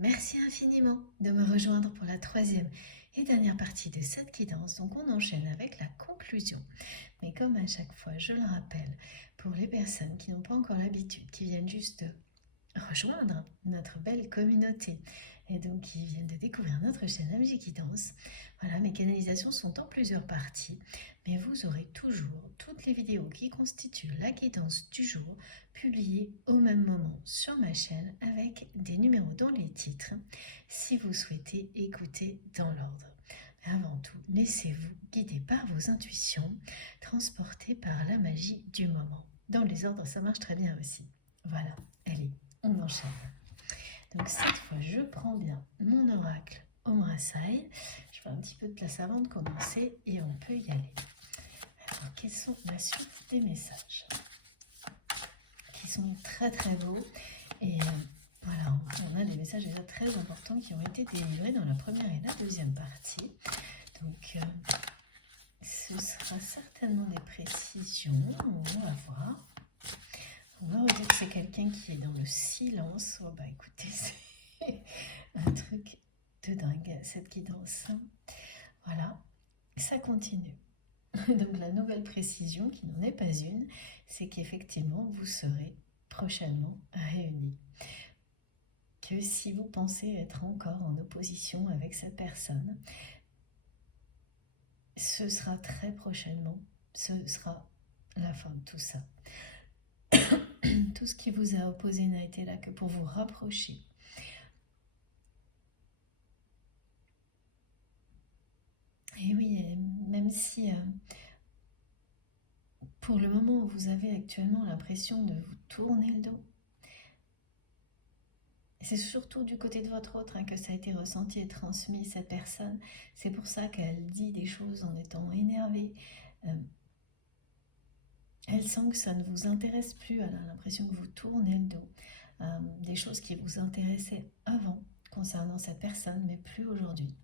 Merci infiniment de me rejoindre pour la troisième et dernière partie de cette guidance. Donc on enchaîne avec la conclusion. Mais comme à chaque fois, je le rappelle, pour les personnes qui n'ont pas encore l'habitude, qui viennent juste de rejoindre notre belle communauté et donc qui viennent de découvrir notre chaîne MJ Guidance, voilà, mes canalisations sont en plusieurs parties, mais vous aurez toujours toutes les vidéos qui constituent la guidance du jour publiées au même moment sur ma chaîne avec des numéros dans les titres si vous souhaitez écouter dans l'ordre. Avant tout, laissez-vous guider par vos intuitions, transportées par la magie du moment. Dans les ordres, ça marche très bien aussi. Voilà, allez, on enchaîne. Donc cette fois, je prends bien mon oracle Omrasaï. Je fais un petit peu de place avant de commencer et on peut y aller. Alors, quels sont la suite des messages qui sont très très beaux et voilà, on a des messages déjà très importants qui ont été délivrés dans la première et la deuxième partie. Donc ce sera certainement des précisions, on va voir. On va dire que c'est quelqu'un qui est dans le silence. Oh bah écoutez, c'est un truc de dingue, cette guidance. Voilà, ça continue. Donc la nouvelle précision, qui n'en est pas une, c'est qu'effectivement, vous serez prochainement réunis. Que si vous pensez être encore en opposition avec cette personne, ce sera très prochainement, ce sera la fin de tout ça. Tout ce qui vous a opposé n'a été là que pour vous rapprocher. Et oui, même si pour le moment vous avez actuellement l'impression de vous tourner le dos, c'est surtout du côté de votre autre que ça a été ressenti et transmis, cette personne. C'est pour ça qu'elle dit des choses en étant énervée. Elle sent que ça ne vous intéresse plus, elle a l'impression que vous tournez le dos. Des choses qui vous intéressaient avant concernant cette personne, mais plus aujourd'hui.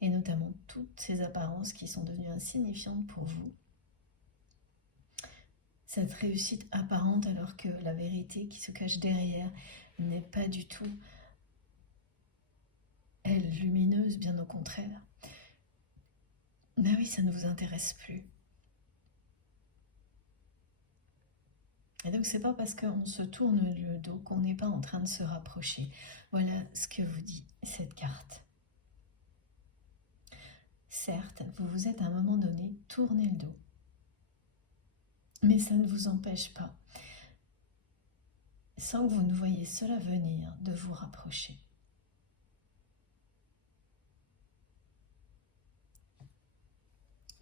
Et notamment toutes ces apparences qui sont devenues insignifiantes pour vous. Cette réussite apparente alors que la vérité qui se cache derrière n'est pas du tout, elle, lumineuse, bien au contraire. Mais oui, ça ne vous intéresse plus. Et donc c'est pas parce qu'on se tourne le dos qu'on n'est pas en train de se rapprocher. Voilà ce que vous dit cette carte. Certes, vous vous êtes à un moment donné tourné le dos, mais ça ne vous empêche pas, sans que vous ne voyez cela venir, de vous rapprocher.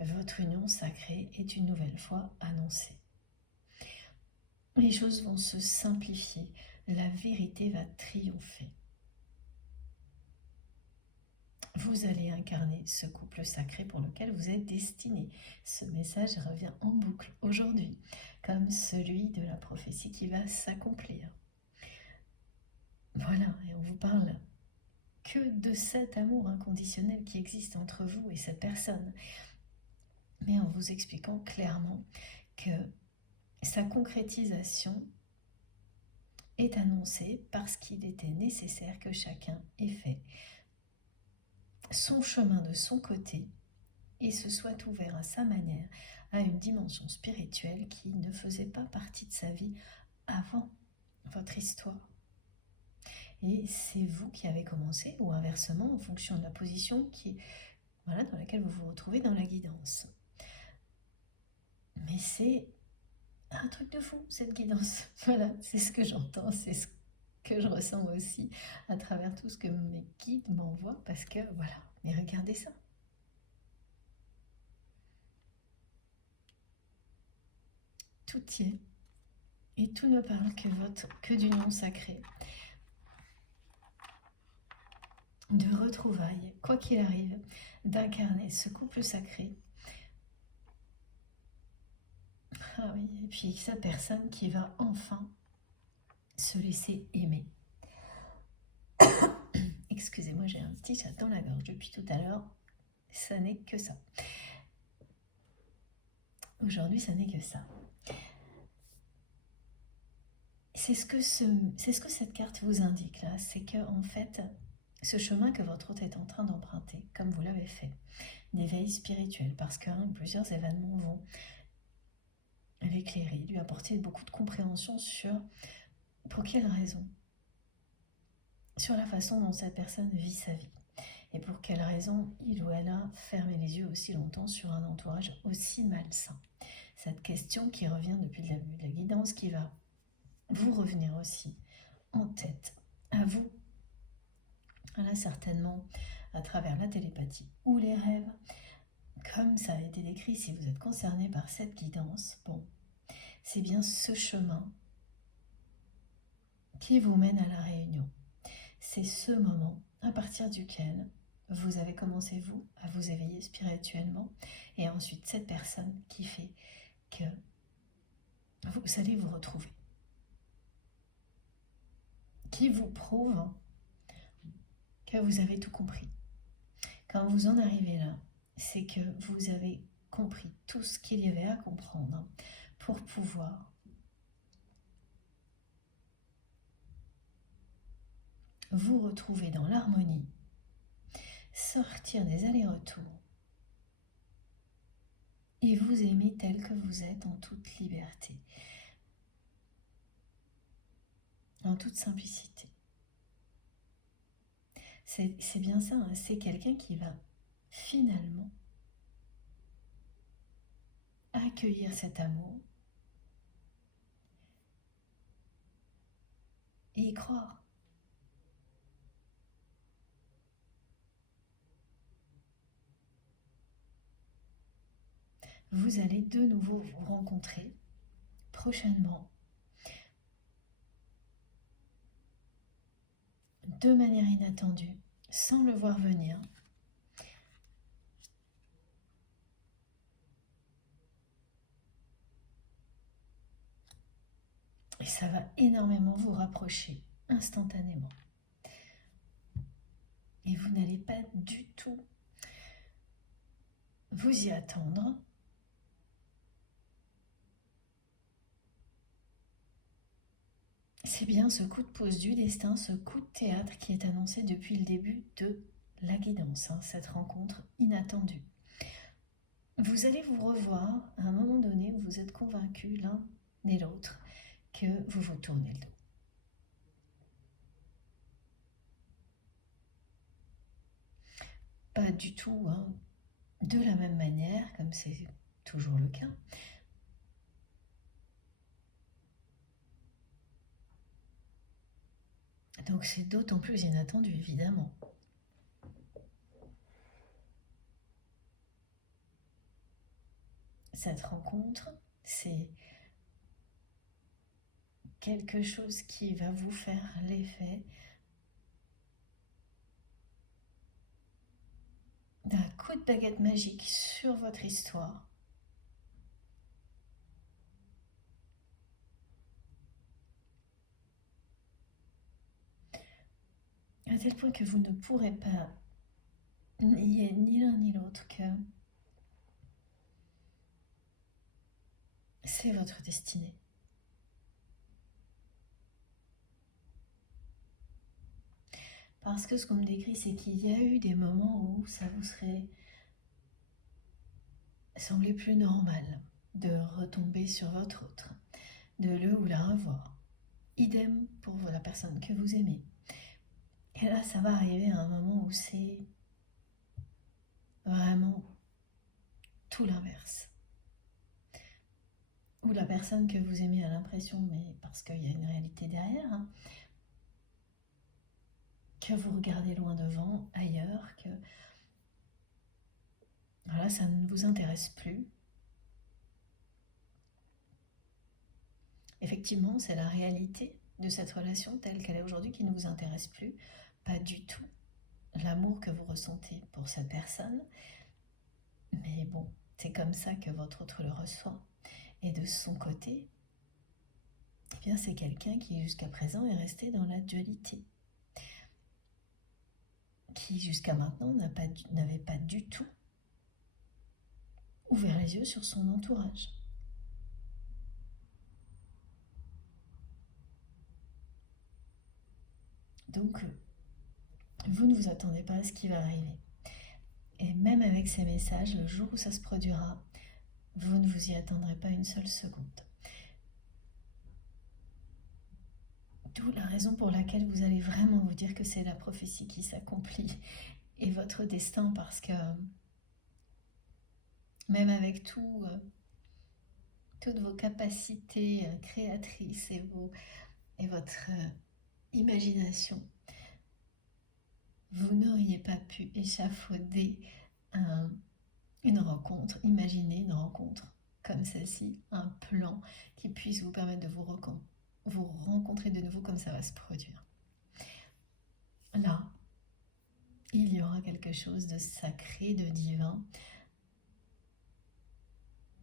Votre union sacrée est une nouvelle fois annoncée. Les choses vont se simplifier, la vérité va triompher. Vous allez incarner ce couple sacré pour lequel vous êtes destiné. Ce message revient en boucle aujourd'hui, comme celui de la prophétie qui va s'accomplir. Voilà, et on vous parle que de cet amour inconditionnel qui existe entre vous et cette personne, mais en vous expliquant clairement que sa concrétisation est annoncée parce qu'il était nécessaire que chacun ait fait son chemin de son côté et se soit ouvert à sa manière à une dimension spirituelle qui ne faisait pas partie de sa vie avant votre histoire. Et c'est vous qui avez commencé, ou inversement, en fonction de la position dans laquelle vous vous retrouvez dans la guidance. Mais c'est un truc de fou, cette guidance. Voilà, c'est ce que j'entends, c'est ce que je ressens aussi à travers tout ce que mes guides m'envoient, parce que voilà, mais regardez ça. Tout y est, et tout ne parle que d'union sacrée, de retrouvailles, quoi qu'il arrive, d'incarner ce couple sacré. Ah oui, et puis cette personne qui va enfin se laisser aimer. Excusez-moi, j'ai un petit chat dans la gorge depuis tout à l'heure. Ça n'est que ça. Aujourd'hui, ça n'est que ça. c'est ce que cette carte vous indique là, c'est que en fait, ce chemin que votre hôte est en train d'emprunter, comme vous l'avez fait, d'éveil spirituel, parce que plusieurs événements vont l'éclairer, lui apporter beaucoup de compréhension sur pour quelle raison, sur la façon dont cette personne vit sa vie, et pour quelle raison il ou elle a fermé les yeux aussi longtemps sur un entourage aussi malsain. Cette question qui revient depuis le début de la guidance, qui va vous revenir aussi en tête, à vous, là certainement à travers la télépathie ou les rêves, comme ça a été décrit si vous êtes concerné par cette guidance. Bon, c'est bien ce chemin qui vous mène à la réunion. C'est ce moment à partir duquel vous avez commencé, vous, à vous éveiller spirituellement, et ensuite cette personne qui fait que vous allez vous retrouver, qui vous prouve que vous avez tout compris. Quand vous en arrivez là, c'est que vous avez compris tout ce qu'il y avait à comprendre pour pouvoir vous retrouver dans l'harmonie, sortir des allers-retours et vous aimer tel que vous êtes en toute liberté, en toute simplicité. C'est bien ça, hein, c'est quelqu'un qui va finalement accueillir cet amour et y croire. Vous allez de nouveau vous rencontrer prochainement de manière inattendue, sans le voir venir. Et ça va énormément vous rapprocher instantanément. Et vous n'allez pas du tout vous y attendre. C'est bien ce coup de pouce du destin, ce coup de théâtre qui est annoncé depuis le début de la guidance, cette rencontre inattendue. Vous allez vous revoir à un moment donné où vous êtes convaincus l'un et l'autre que vous vous tournez le dos. Pas du tout de la même manière, comme c'est toujours le cas. Donc c'est d'autant plus inattendu, évidemment. Cette rencontre, c'est quelque chose qui va vous faire l'effet d'un coup de baguette magique sur votre histoire. À tel point que vous ne pourrez pas nier ni l'un ni l'autre que c'est votre destinée. Parce que ce qu'on me décrit, c'est qu'il y a eu des moments où ça vous serait semblé plus normal de retomber sur votre autre, de le ou la revoir. Idem pour la personne que vous aimez. Et là, ça va arriver à un moment où c'est vraiment tout l'inverse. Où la personne que vous aimez a l'impression, mais parce qu'il y a une réalité derrière, que vous regardez loin devant, ailleurs, que voilà, ça ne vous intéresse plus. Effectivement, c'est la réalité de cette relation telle qu'elle est aujourd'hui qui ne vous intéresse plus, pas du tout. L'amour que vous ressentez pour cette personne, mais bon, c'est comme ça que votre autre le reçoit. Et de son côté, eh bien, c'est quelqu'un qui jusqu'à présent est resté dans la dualité, qui jusqu'à maintenant n'avait pas du tout ouvert les yeux sur son entourage. Donc, vous ne vous attendez pas à ce qui va arriver. Et même avec ces messages, le jour où ça se produira, vous ne vous y attendrez pas une seule seconde. D'où la raison pour laquelle vous allez vraiment vous dire que c'est la prophétie qui s'accomplit et votre destin, parce que même avec toutes vos capacités créatrices et votre imagination, vous n'auriez pas pu échafauder une rencontre, imaginer une rencontre comme celle-ci, un plan qui puisse vous permettre de vous rencontrer de nouveau comme ça va se produire. Là, il y aura quelque chose de sacré, de divin,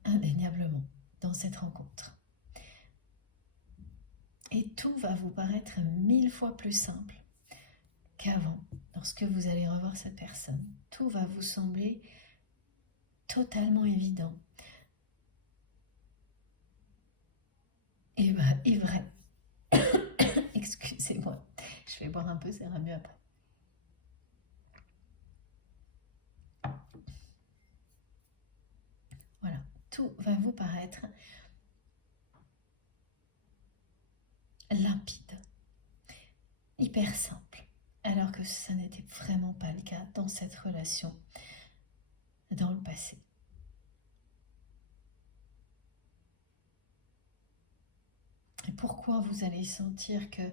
indéniablement, dans cette rencontre. Et tout va vous paraître 1000 fois plus simple qu'avant, lorsque vous allez revoir cette personne. Tout va vous sembler totalement évident. Et vrai. Excusez-moi, je vais boire un peu, ça ira mieux après. Voilà, tout va vous paraître limpide, hyper simple, alors que ça n'était vraiment pas le cas dans cette relation dans le passé. Et pourquoi vous allez sentir que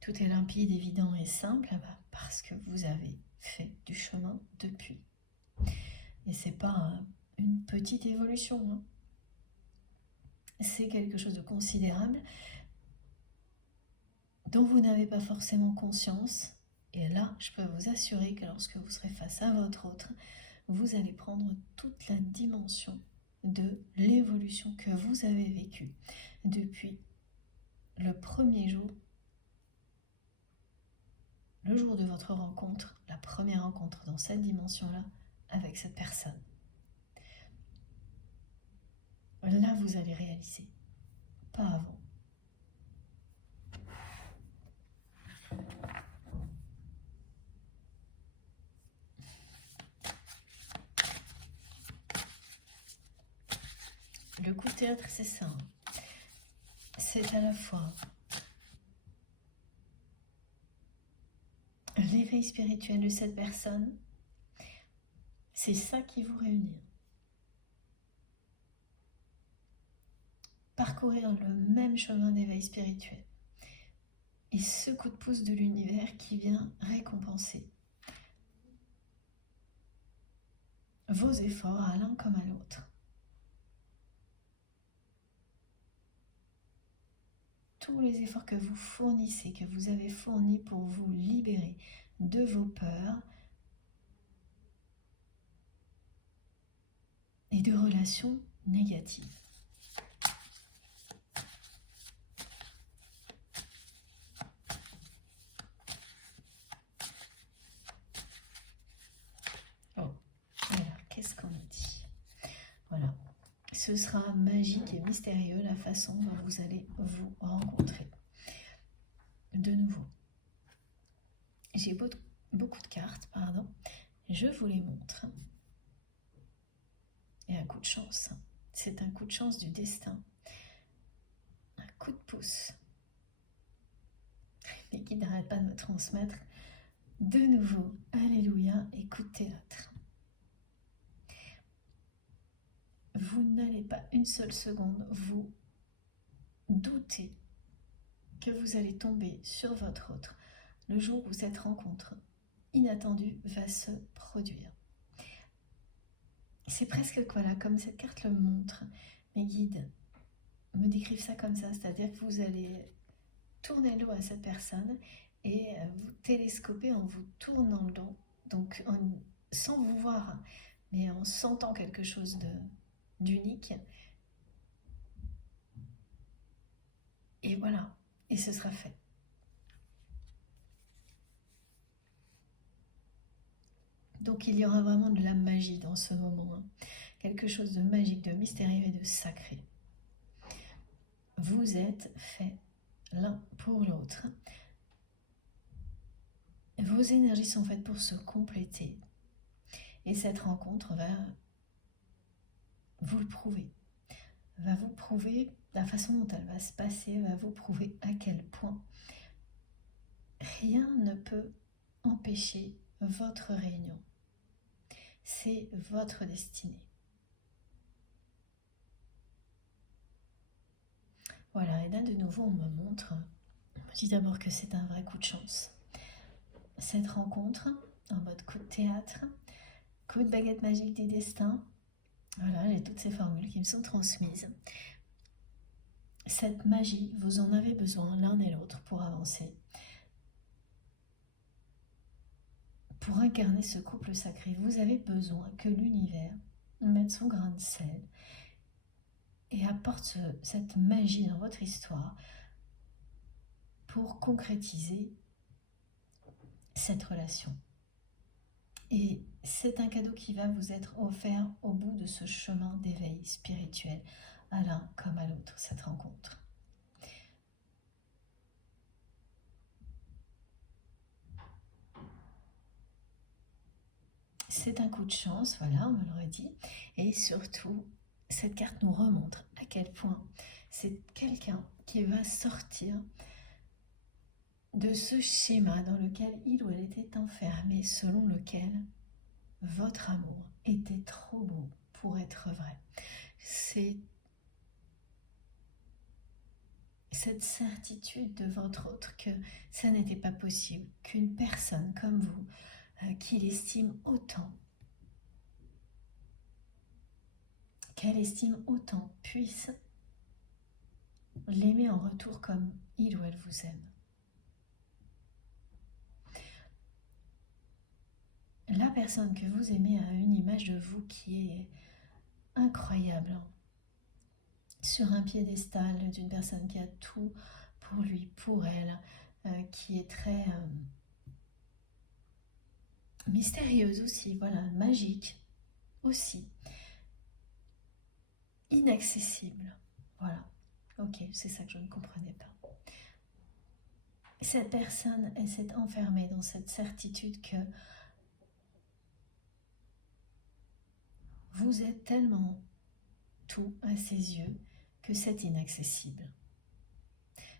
tout est limpide, évident et simple? Parce que vous avez fait du chemin depuis. Et c'est pas une petite évolution, hein. C'est quelque chose de considérable dont vous n'avez pas forcément conscience. Et là, je peux vous assurer que lorsque vous serez face à votre autre, vous allez prendre toute la dimension de l'évolution que vous avez vécue depuis le premier jour, le jour de votre rencontre, la première rencontre dans cette dimension-là avec cette personne. Là, vous allez réaliser, pas avant. Le coup de théâtre, c'est ça. C'est à la fois l'éveil spirituel de cette personne, c'est ça qui vous réunit. Parcourir le même chemin d'éveil spirituel. Et ce coup de pouce de l'univers qui vient récompenser vos efforts à l'un comme à l'autre. Tous les efforts que vous fournissez, que vous avez fournis pour vous libérer de vos peurs et de relations négatives. Oh, alors qu'est-ce qu'on nous dit? Voilà. Ce sera magique et mystérieux la façon dont vous allez vous rencontrer. De nouveau, j'ai beaucoup de cartes, je vous les montre. Et un coup de chance, c'est un coup de chance du destin, un coup de pouce, mais qui n'arrête pas de me transmettre de nouveau, alléluia, écoutez l'autre. Vous n'allez pas une seule seconde vous douter que vous allez tomber sur votre autre le jour où cette rencontre inattendue va se produire. C'est presque voilà, comme cette carte le montre. Mes guides me décrivent ça comme ça, c'est-à-dire que vous allez tourner le dos à cette personne et vous télescoper en vous tournant le dos, donc sans vous voir, mais en sentant quelque chose d'unique. Et voilà, et ce sera fait. Donc il y aura vraiment de la magie dans ce moment, hein. Quelque chose de magique, de mystérieux et de sacré. Vous êtes faits l'un pour l'autre. Vos énergies sont faites pour se compléter. Et cette rencontre va vous le prouver. Va vous prouver, la façon dont elle va se passer, va vous prouver à quel point rien ne peut empêcher votre réunion. C'est votre destinée. Voilà, et là de nouveau on me dit d'abord que c'est un vrai coup de chance. Cette rencontre, en mode coup de théâtre, coup de baguette magique des destins, voilà, j'ai toutes ces formules qui me sont transmises. Cette magie, vous en avez besoin l'un et l'autre pour avancer. Pour incarner ce couple sacré, vous avez besoin que l'univers mette son grain de sel et apporte cette magie dans votre histoire pour concrétiser cette relation. Et c'est un cadeau qui va vous être offert au bout de ce chemin d'éveil spirituel, à l'un comme à l'autre, cette rencontre. C'est un coup de chance, voilà, on me l'aurait dit. Et surtout, cette carte nous remontre à quel point c'est quelqu'un qui va sortir de ce schéma dans lequel il ou elle était enfermé, selon lequel votre amour était trop beau pour être vrai. C'est cette certitude de votre autre que ça n'était pas possible qu'une personne comme vous, qu'il estime autant, qu'elle estime autant, puisse l'aimer en retour comme il ou elle vous aime. La personne que vous aimez a une image de vous qui est incroyable, sur un piédestal d'une personne qui a tout pour lui, pour elle, qui est très mystérieuse aussi, voilà, magique aussi, inaccessible, voilà. Ok, c'est ça que je ne comprenais pas. Cette personne, elle s'est enfermée dans cette certitude que vous êtes tellement tout à ses yeux que c'est inaccessible.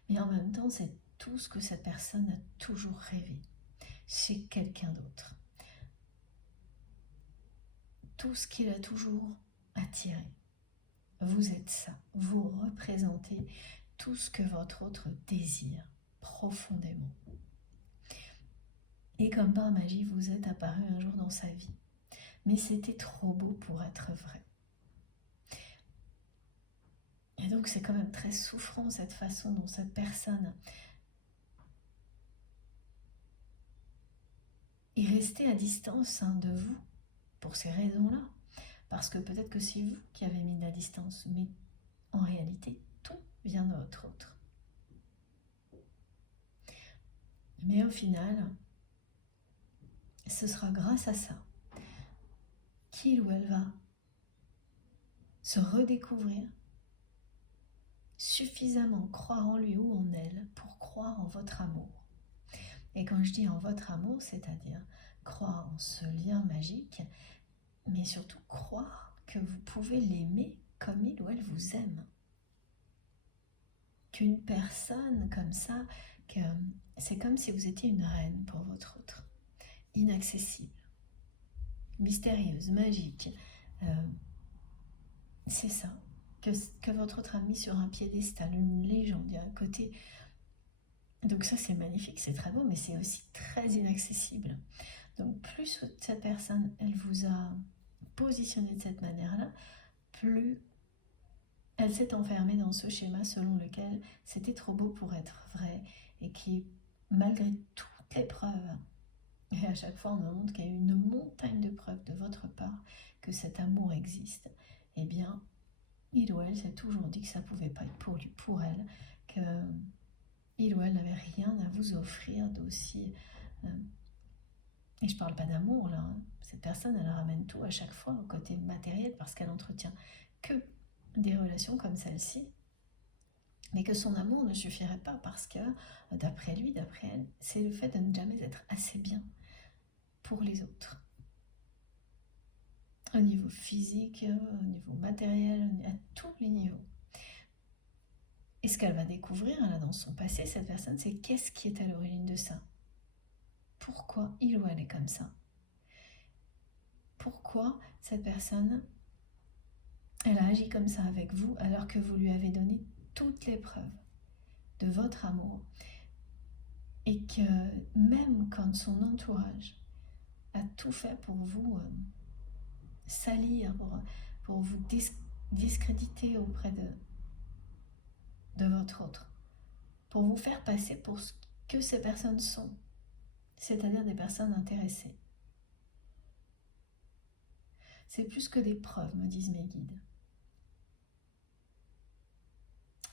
Mais en même temps, c'est tout ce que cette personne a toujours rêvé chez quelqu'un d'autre. Tout ce qu'il a toujours attiré. Vous êtes ça. Vous représentez tout ce que votre autre désire profondément. Et comme par magie, vous êtes apparu un jour dans sa vie. Mais c'était trop beau pour être vrai. Et donc c'est quand même très souffrant cette façon dont cette personne est restée à distance de vous pour ces raisons-là. Parce que peut-être que c'est vous qui avez mis de la distance, mais en réalité, tout vient de votre autre. Mais au final, ce sera grâce à ça qu'il ou elle va se redécouvrir, suffisamment croire en lui ou en elle pour croire en votre amour. Et quand je dis en votre amour, c'est-à-dire croire en ce lien magique, mais surtout croire que vous pouvez l'aimer comme il ou elle vous aime. Qu'une personne comme ça, que c'est comme si vous étiez une reine pour votre autre, inaccessible, mystérieuse, magique. C'est ça, que votre autre a mis sur un piédestal, une légende, il y a un côté. Donc ça c'est magnifique, c'est très beau, mais c'est aussi très inaccessible. Donc plus cette personne, elle vous a positionné de cette manière-là, plus elle s'est enfermée dans ce schéma selon lequel c'était trop beau pour être vrai et qui, malgré toutes les preuves, et à chaque fois on me montre qu'il y a une montagne de preuves de votre part que cet amour existe, eh bien, il ou elle s'est toujours dit que ça ne pouvait pas être pour lui, pour elle, que il ou elle n'avait rien à vous offrir d'aussi... et je ne parle pas d'amour là, hein. Cette personne, elle ramène tout à chaque fois au côté matériel parce qu'elle entretient que des relations comme celle-ci, mais que son amour ne suffirait pas parce que, d'après lui, d'après elle, c'est le fait de ne jamais être assez bien pour les autres. Au niveau physique, au niveau matériel, à tous les niveaux. Et ce qu'elle va découvrir là, dans son passé, cette personne, c'est qu'est-ce qui est à l'origine de ça. Pourquoi il ou elle est comme ça. Pourquoi cette personne, elle a agi comme ça avec vous alors que vous lui avez donné toutes les preuves de votre amour. Et que même quand son entourage a tout fait pour vous salir, pour vous discréditer auprès de votre autre, pour vous faire passer pour ce que ces personnes sont, c'est-à-dire des personnes intéressées. C'est plus que des preuves, me disent mes guides.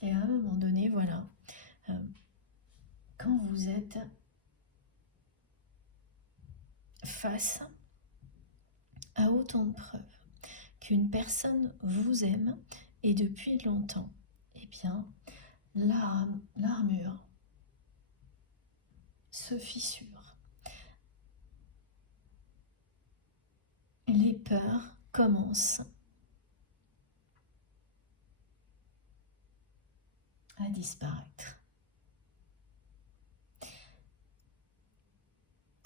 Et à un moment donné, voilà, quand vous êtes face à autant de preuves qu'une personne vous aime et depuis longtemps, eh bien, l'armure se fissure. Les peurs commencent à disparaître.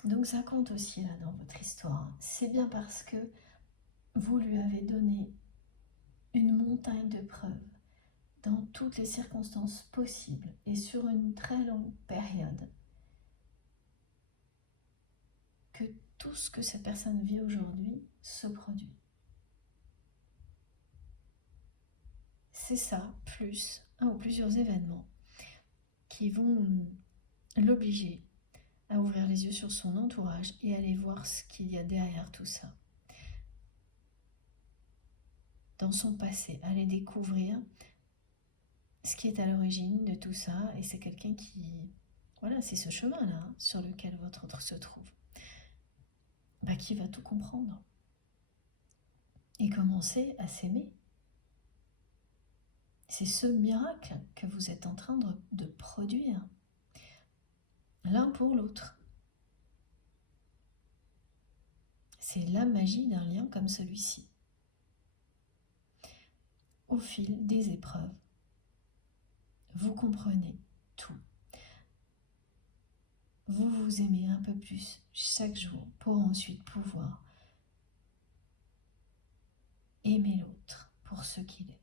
Donc ça compte aussi là dans votre histoire. C'est bien parce que vous lui avez donné une montagne de preuves dans toutes les circonstances possibles et sur une très longue période que tout ce que cette personne vit aujourd'hui se produit. C'est ça, plus un ou plusieurs événements qui vont l'obliger à ouvrir les yeux sur son entourage et aller voir ce qu'il y a derrière tout ça. Dans son passé, aller découvrir ce qui est à l'origine de tout ça, et c'est quelqu'un qui... Voilà, c'est ce chemin-là sur lequel votre autre se trouve. Qui va tout comprendre. Et commencer à s'aimer. C'est ce miracle que vous êtes en train de produire. L'un pour l'autre. C'est la magie d'un lien comme celui-ci. Au fil des épreuves, vous comprenez tout. Vous vous aimez un peu plus chaque jour pour ensuite pouvoir aimer l'autre pour ce qu'il est.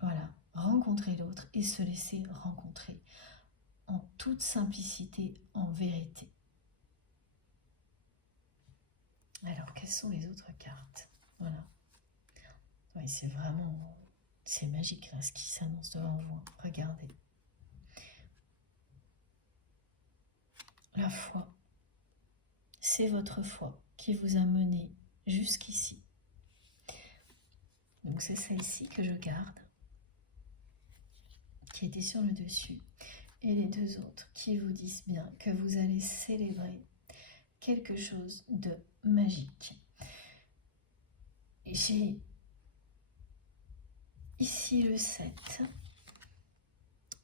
Voilà, rencontrer l'autre et se laisser rencontrer en toute simplicité, en vérité. Alors, quelles sont les autres cartes? Voilà. Oui, c'est vraiment... C'est magique là, ce qui s'annonce devant vous. Regardez. La foi. C'est votre foi qui vous a mené jusqu'ici. Donc c'est celle-ci que je garde, qui était sur le dessus. Et les deux autres qui vous disent bien que vous allez célébrer quelque chose de magique. J'ai ici le 7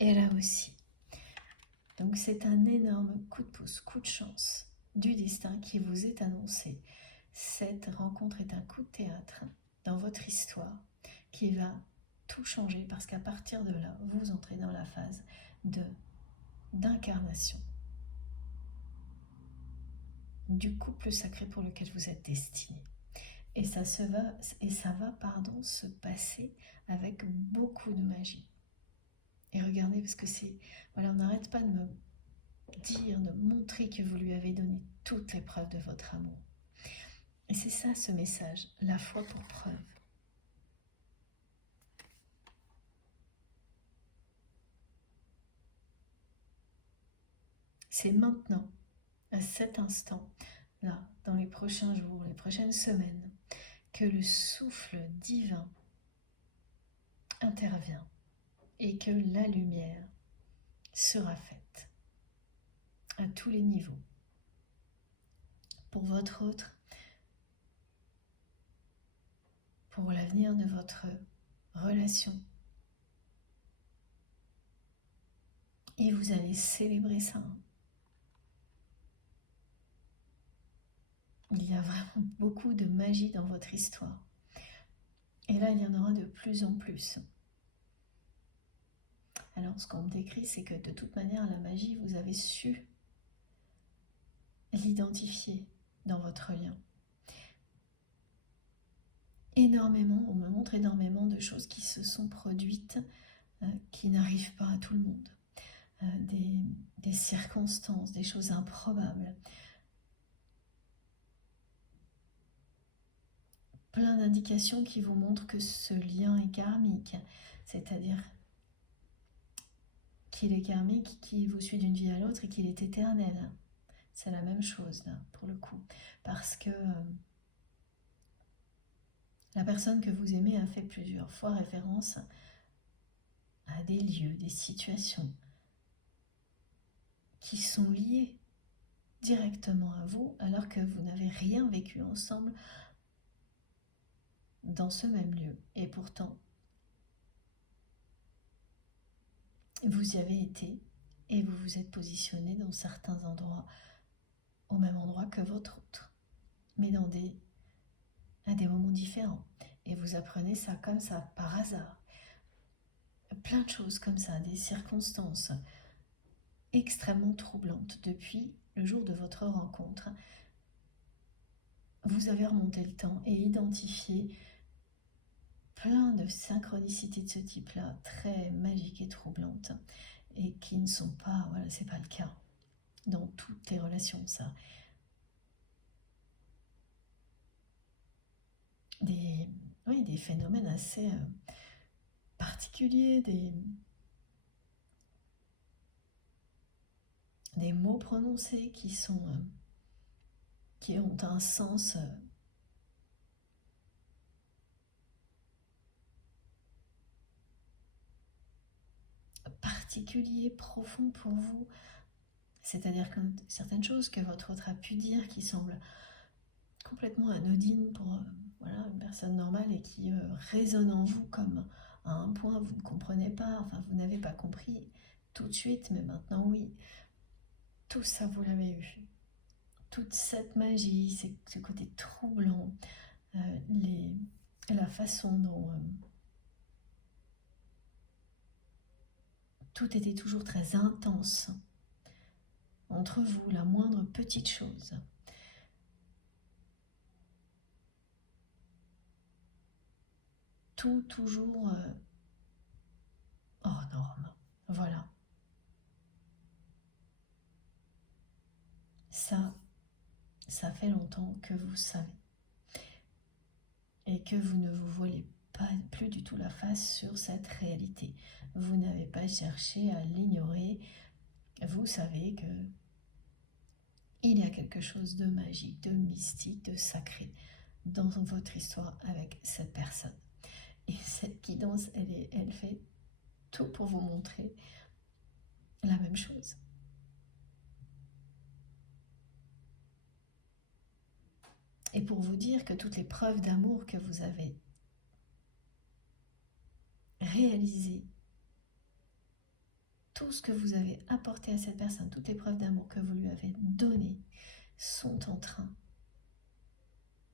et là aussi. Donc c'est un énorme coup de pouce, coup de chance du destin qui vous est annoncé. Cette rencontre est un coup de théâtre dans votre histoire qui va tout changer parce qu'à partir de là, vous entrez dans la phase d'incarnation du couple sacré pour lequel vous êtes destiné. Et ça va se passer avec beaucoup de magie. Et regardez, parce que c'est... Voilà, on n'arrête pas de me dire, de montrer que vous lui avez donné toutes les preuves de votre amour. Et c'est ça ce message, la foi pour preuve. C'est maintenant, à cet instant, là, dans les prochains jours, les prochaines semaines, que le souffle divin intervient et que la lumière sera faite à tous les niveaux. Pour votre autre, pour l'avenir de votre relation. Et vous allez célébrer ça. Il y a vraiment beaucoup de magie dans votre histoire. Et là, il y en aura de plus en plus. Alors, ce qu'on me décrit, c'est que de toute manière, la magie, vous avez su l'identifier dans votre lien. Énormément, on me montre énormément de choses qui se sont produites, qui n'arrivent pas à tout le monde. Des circonstances, des choses improbables. Plein d'indications qui vous montrent que ce lien est karmique, c'est-à-dire qu'il est karmique, qui vous suit d'une vie à l'autre et qu'il est éternel. C'est la même chose là, pour le coup. Parce que la personne que vous aimez a fait plusieurs fois référence à des lieux, des situations qui sont liées directement à vous, alors que vous n'avez rien vécu ensemble dans ce même lieu. Et pourtant, vous y avez été et vous vous êtes positionné dans certains endroits, au même endroit que votre autre, mais à des moments différents. Et vous apprenez ça comme ça, par hasard. Plein de choses comme ça, des circonstances extrêmement troublantes depuis le jour de votre rencontre. Vous avez remonté le temps et identifié plein de synchronicités de ce type-là, très magiques et troublantes, et qui ne sont pas, voilà, c'est pas le cas dans toutes les relations, ça. Des phénomènes assez particuliers, des mots prononcés qui ont un sens particulier, profond pour vous. C'est-à-dire que certaines choses que votre autre a pu dire qui semblent complètement anodines pour une personne normale et qui résonnent en vous comme à un point vous ne comprenez pas, enfin vous n'avez pas compris tout de suite, mais maintenant oui. Tout ça vous l'avez eu. Toute cette magie, ce côté troublant, la façon dont tout était toujours très intense entre vous, la moindre petite chose. Tout toujours hors norme. Voilà. Ça fait longtemps que vous savez. Et que vous ne vous voilez pas plus du tout la face sur cette réalité. Vous n'avez pas cherché à l'ignorer. Vous savez que il y a quelque chose de magique, de mystique, de sacré dans votre histoire avec cette personne. Et cette guidance, elle fait tout pour vous montrer la même chose. Et pour vous dire que toutes les preuves d'amour que vous avez réalisées, tout ce que vous avez apporté à cette personne, toutes les preuves d'amour que vous lui avez données, sont en train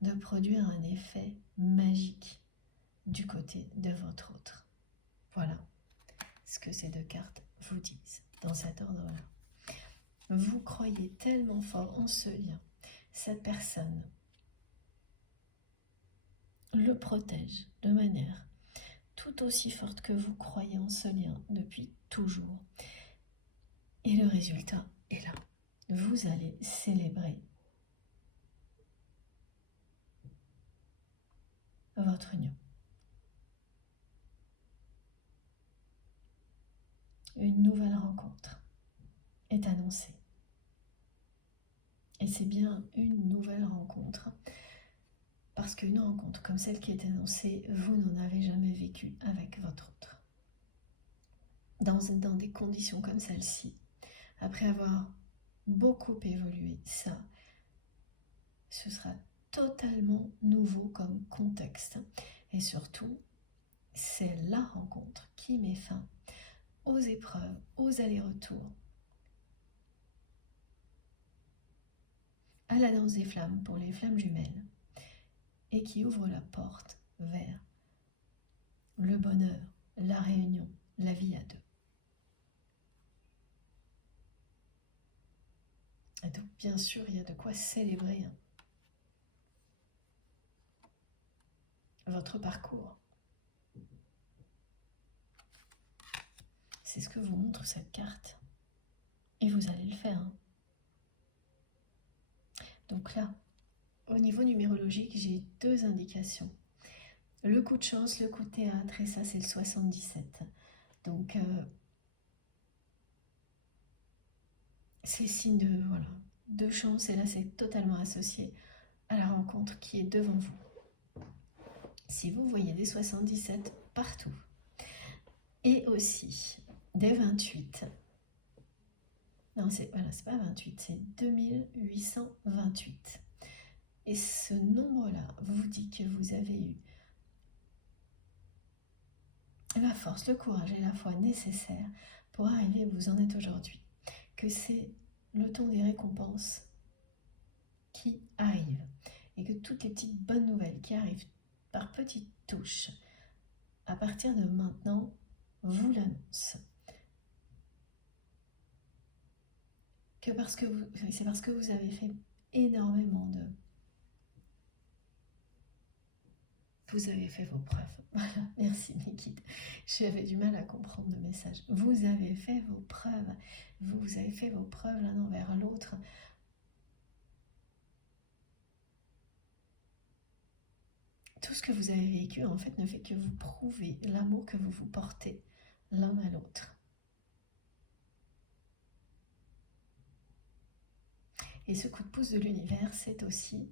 de produire un effet magique du côté de votre autre. Voilà ce que ces deux cartes vous disent dans cet ordre-là. Vous croyez tellement fort en ce lien. Cette personne le protège de manière tout aussi forte que vous croyez en ce lien depuis toujours. Et le résultat est là. Vous allez célébrer votre union. Une nouvelle rencontre est annoncée. Et c'est bien une nouvelle rencontre, parce qu'une rencontre comme celle qui est annoncée, vous n'en avez jamais vécu avec votre autre. Dans des conditions comme celle-ci, après avoir beaucoup évolué, ce sera totalement nouveau comme contexte. Et surtout, c'est la rencontre qui met fin aux épreuves, aux allers-retours, à la danse des flammes pour les flammes jumelles, et qui ouvre la porte vers le bonheur, la réunion, la vie à deux. Et donc, bien sûr, il y a de quoi célébrer votre parcours. C'est ce que vous montre cette carte. Et vous allez le faire. Donc là, au niveau numérologique, j'ai 2 indications. Le coup de chance, le coup de théâtre, et ça c'est le 77. Donc c'est signe de chance, et là c'est totalement associé à la rencontre qui est devant vous. Si vous voyez des 77 partout, et aussi des 28, non c'est pas 28, c'est 2828. Et ce nombre-là vous dit que vous avez eu la force, le courage et la foi nécessaires pour arriver où vous en êtes aujourd'hui. Que c'est le temps des récompenses qui arrive, et que toutes les petites bonnes nouvelles qui arrivent par petites touches, à partir de maintenant, vous l'annoncent. Que c'est parce que vous avez fait énormément de... Vous avez fait vos preuves. Voilà, merci mes guides. J'avais du mal à comprendre le message. Vous avez fait vos preuves. Vous avez fait vos preuves l'un envers l'autre. Tout ce que vous avez vécu, en fait, ne fait que vous prouver l'amour que vous vous portez l'un à l'autre. Et ce coup de pouce de l'univers, c'est aussi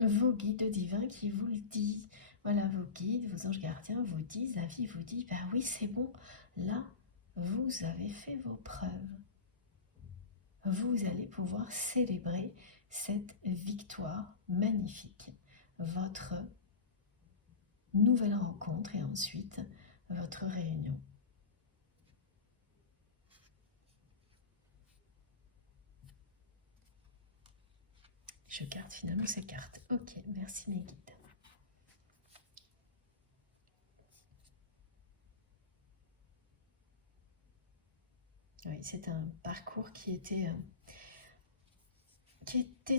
vos guides divins qui vous le disent. Voilà, vos guides, vos anges gardiens vous disent, la vie vous dit, bah oui, c'est bon, là, vous avez fait vos preuves. Vous allez pouvoir célébrer cette victoire magnifique, votre nouvelle rencontre et ensuite votre réunion. Je garde finalement ces cartes. Ok, merci mes guides. Oui, c'est un parcours qui était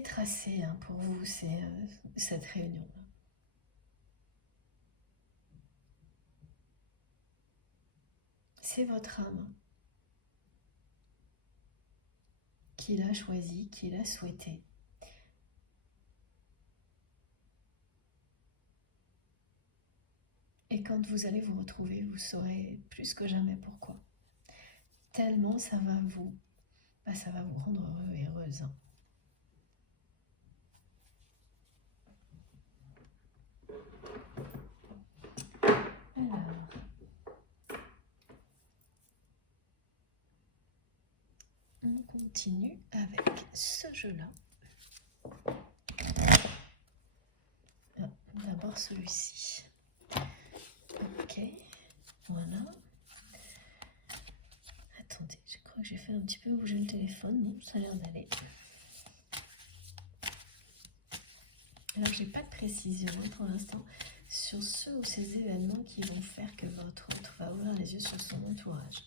tracé pour vous, cette réunion-là. C'est votre âme qui l'a choisi, qui l'a souhaité. Et quand vous allez vous retrouver, vous saurez plus que jamais pourquoi. Tellement ça va vous rendre heureux et heureuse. Alors, on continue avec ce jeu-là. D'abord celui-ci. Ok, voilà. Attendez, je crois que j'ai fait un petit peu bouger le téléphone. Non, ça a l'air d'aller. Alors, j'ai pas de précision pour l'instant sur ceux ou ces événements qui vont faire que votre autre va ouvrir les yeux sur son entourage.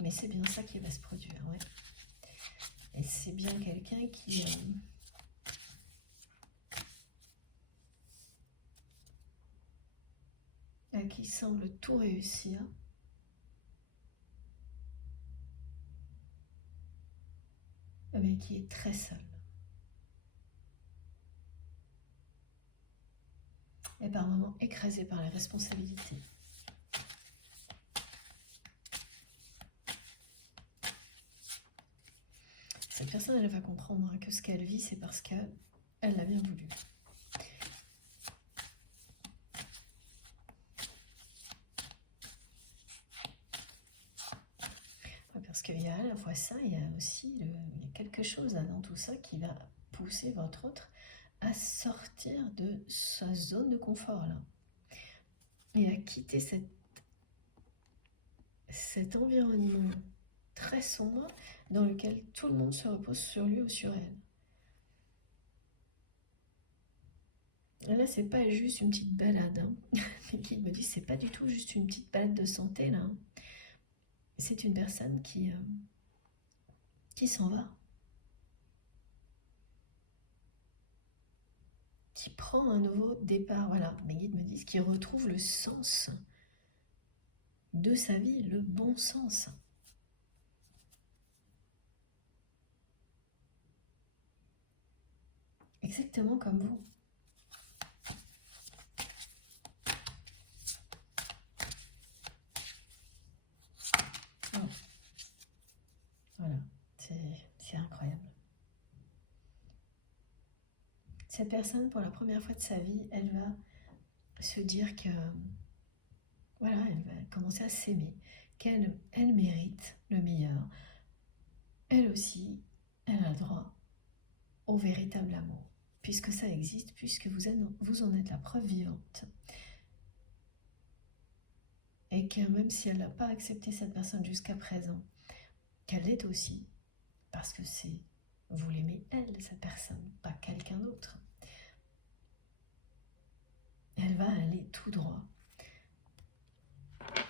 Mais c'est bien ça qui va se produire, ouais. Et c'est bien quelqu'un qui semble tout réussir. Mais qui est très seul. Et par moments écrasé par les responsabilités. Cette personne, elle va comprendre que ce qu'elle vit, c'est parce qu'elle l'a bien voulu. vois ça, il y a aussi il y a quelque chose là, dans tout ça qui va pousser votre autre à sortir de sa zone de confort là et à quitter cet environnement très sombre dans lequel tout le monde se repose sur lui ou sur elle. Et là, c'est pas juste une petite balade. Hein. Les guides me disent, c'est pas du tout juste une petite balade de santé là. Hein. C'est une personne qui s'en va, qui prend un nouveau départ. Voilà, mes guides me disent qu'il retrouve le sens de sa vie, le bon sens. Exactement comme vous. Oh. Voilà, c'est incroyable. Cette personne, pour la première fois de sa vie, elle va se dire que, voilà, elle va commencer à s'aimer, elle mérite le meilleur. Elle aussi, elle a droit au véritable amour, puisque ça existe, puisque vous en êtes la preuve vivante. Et que même si elle n'a pas accepté cette personne jusqu'à présent, qu'elle l'est aussi, parce que vous l'aimez elle, cette personne, pas quelqu'un d'autre. Elle va aller tout droit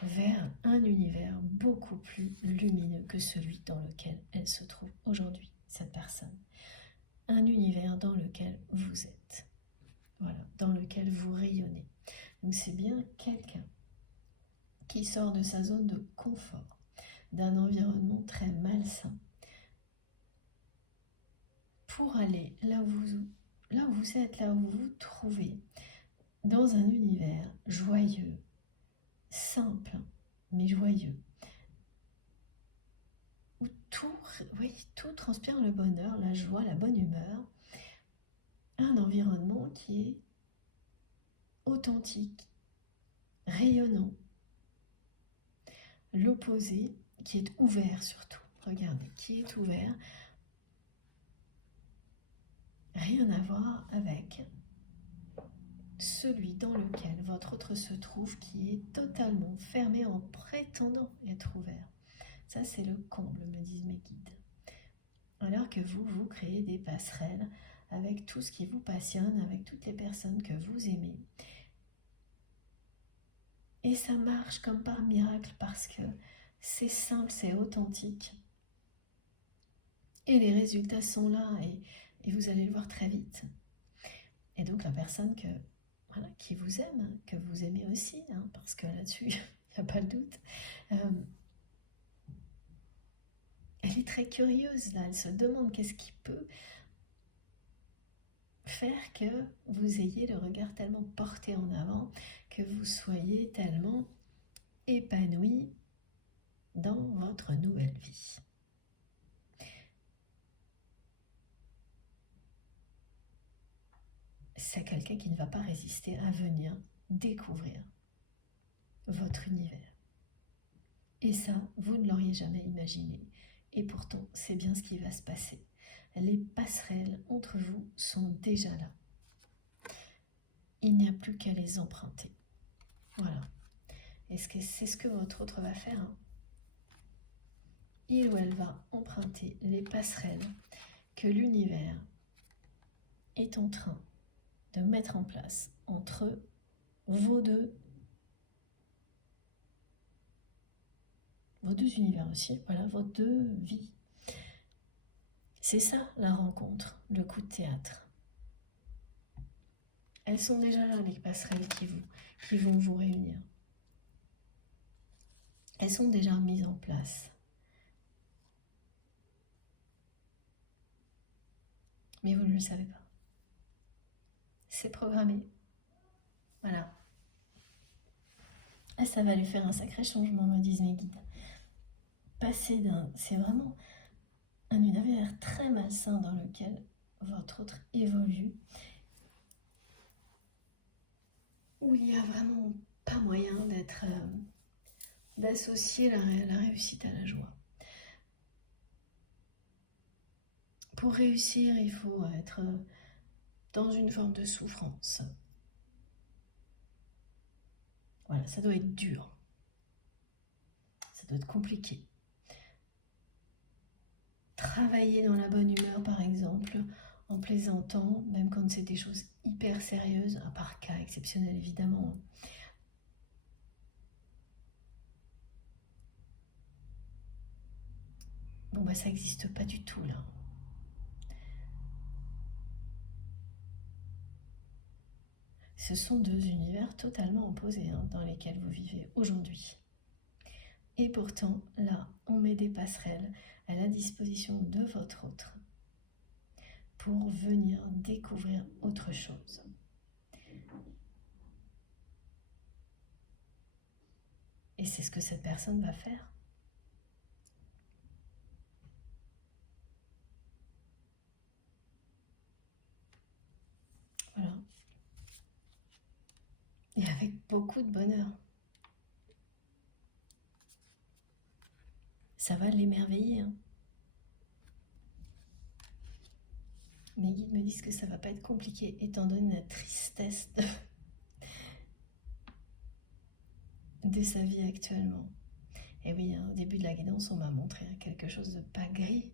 vers un univers beaucoup plus lumineux que celui dans lequel elle se trouve aujourd'hui, cette personne. Un univers dans lequel vous êtes, voilà, dans lequel vous rayonnez. Donc c'est bien quelqu'un qui sort de sa zone de confort, d'un environnement très malsain, pour aller là où vous êtes, là où vous vous trouvez, dans un univers joyeux, simple, mais joyeux, où tout transpire le bonheur, la joie, la bonne humeur, un environnement qui est authentique, rayonnant, l'opposé qui est ouvert surtout, regardez, qui est ouvert, rien à voir avec celui dans lequel votre autre se trouve, qui est totalement fermé en prétendant être ouvert. Ça, c'est le comble, me disent mes guides. Alors que vous créez des passerelles avec tout ce qui vous passionne, avec toutes les personnes que vous aimez. Et ça marche comme par miracle parce que c'est simple, c'est authentique. Et les résultats sont là et vous allez le voir très vite. Et donc la personne qui vous aime, que vous aimez aussi, hein, parce que là-dessus, il n'y a pas de doute, elle est très curieuse, là, elle se demande qu'est-ce qui peut faire que vous ayez le regard tellement porté en avant, que vous soyez tellement épanoui dans votre nouvelle vie. C'est quelqu'un qui ne va pas résister à venir découvrir votre univers. Et ça, vous ne l'auriez jamais imaginé. Et pourtant, c'est bien ce qui va se passer. Les passerelles entre vous sont déjà là. Il n'y a plus qu'à les emprunter. Voilà. Et c'est ce que votre autre va faire. Hein. Il ou elle va emprunter les passerelles que l'univers est en train de mettre en place entre vos deux univers aussi, voilà, vos deux vies. C'est ça la rencontre, le coup de théâtre. Elles sont déjà là, les passerelles qui vont vous réunir. Elles sont déjà mises en place. Mais vous ne le savez pas. C'est programmé. Voilà. Et ça va lui faire un sacré changement, me disent mes guides. C'est vraiment un univers très malsain dans lequel votre autre évolue, où il n'y a vraiment pas moyen d'associer la réussite à la joie. Pour réussir, il faut être dans une forme de souffrance. Voilà, ça doit être dur. Ça doit être compliqué. Travailler dans la bonne humeur, par exemple, en plaisantant, même quand c'est des choses hyper sérieuses, à part cas exceptionnel évidemment. Bon, bah ça n'existe pas du tout là. Ce sont deux univers totalement opposés dans lesquels vous vivez aujourd'hui. Et pourtant, là, on met des passerelles à la disposition de votre autre pour venir découvrir autre chose. Et c'est ce que cette personne va faire. Voilà. Et avec beaucoup de bonheur. Ça va l'émerveiller. Mes guides me disent que ça va pas être compliqué étant donné la tristesse de sa vie actuellement. Et oui, au début de la guidance, on m'a montré quelque chose de pas gris,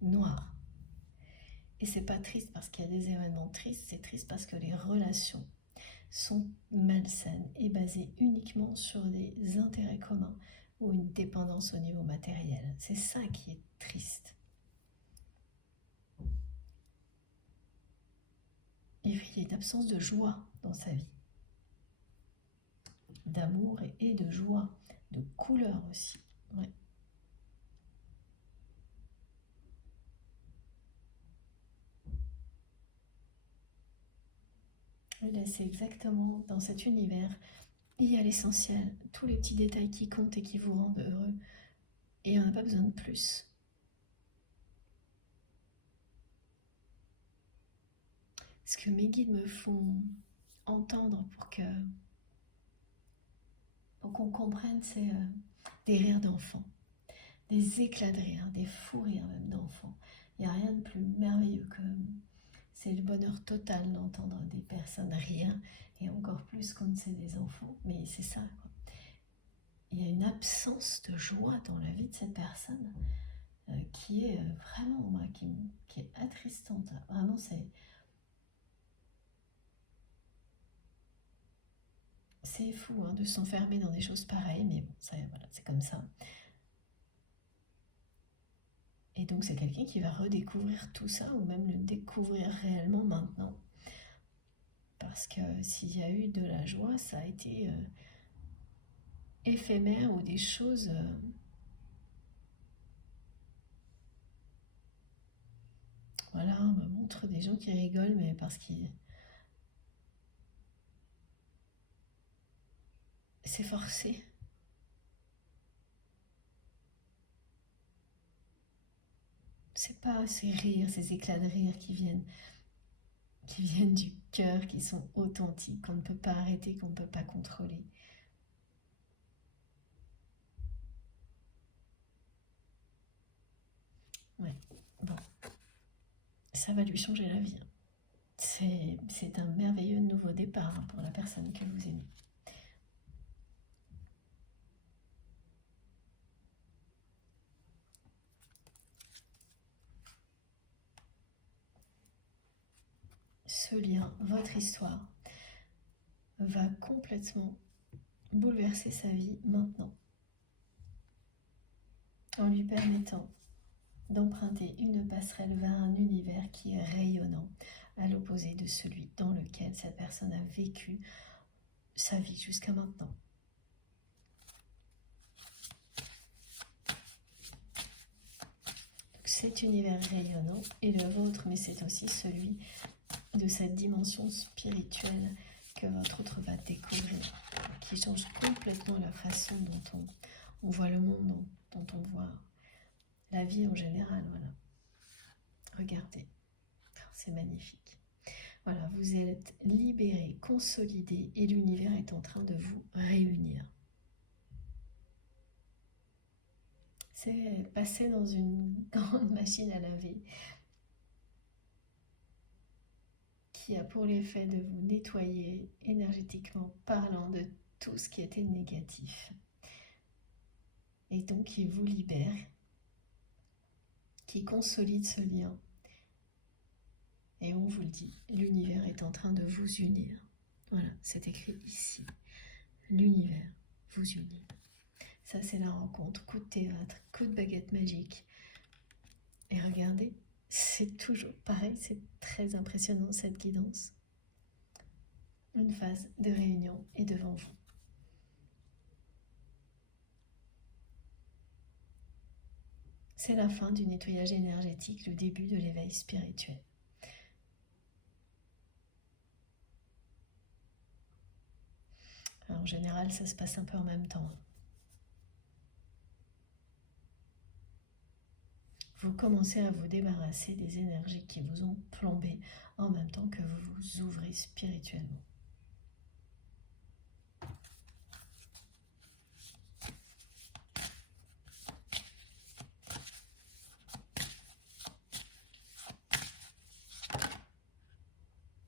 noir. Et c'est pas triste parce qu'il y a des événements tristes, c'est triste parce que les relations sont malsaines et basées uniquement sur des intérêts communs ou une dépendance au niveau matériel. C'est ça qui est triste. Et puis il y a une absence de joie dans sa vie. D'amour et de joie, de couleur aussi. Ouais. Et là, c'est exactement dans cet univers, il y a l'essentiel, tous les petits détails qui comptent et qui vous rendent heureux. Et on n'a pas besoin de plus. Ce que mes guides me font entendre pour qu'on comprenne, c'est des rires d'enfants, des éclats de rire, des fous rires même d'enfants. Il n'y a rien de plus merveilleux que c'est le bonheur total d'entendre des personnes rire, et encore plus quand c'est des enfants, mais c'est ça, quoi. Il y a une absence de joie dans la vie de cette personne qui est vraiment, moi, qui est attristante. Vraiment, c'est fou de s'enfermer dans des choses pareilles, mais bon, ça, voilà, c'est comme ça. Et donc c'est quelqu'un qui va redécouvrir tout ça, ou même le découvrir réellement maintenant. Parce que s'il y a eu de la joie, ça a été éphémère, ou des choses... voilà, on me montre des gens qui rigolent, mais parce qu'ils... c'est forcé. C'est pas ces rires, ces éclats de rire qui viennent du cœur, qui sont authentiques, qu'on ne peut pas arrêter, qu'on ne peut pas contrôler. Ouais, bon, ça va lui changer la vie. C'est un merveilleux nouveau départ pour la personne que vous aimez. Ce lien, votre histoire, va complètement bouleverser sa vie maintenant, en lui permettant d'emprunter une passerelle vers un univers qui est rayonnant, à l'opposé de celui dans lequel cette personne a vécu sa vie jusqu'à maintenant. Donc cet univers rayonnant est le vôtre, mais c'est aussi celui de cette dimension spirituelle que votre autre va découvrir, qui change complètement la façon dont on voit le monde, dont on voit la vie en général. Voilà. Regardez, c'est magnifique. Voilà, vous êtes libéré, consolidé, et l'univers est en train de vous réunir. C'est passer dans une grande machine à laver qui a pour l'effet de vous nettoyer énergétiquement parlant de tout ce qui était négatif. Et donc qui vous libère, qui consolide ce lien. Et on vous le dit, l'univers est en train de vous unir. Voilà, c'est écrit ici. L'univers vous unit. Ça, c'est la rencontre, coup de théâtre, coup de baguette magique. Et regardez, c'est toujours pareil, c'est très impressionnant cette guidance. Une phase de réunion est devant vous. C'est la fin du nettoyage énergétique, le début de l'éveil spirituel. Alors, en général, ça se passe un peu en même temps. Vous commencez à vous débarrasser des énergies qui vous ont plombé en même temps que vous vous ouvrez spirituellement.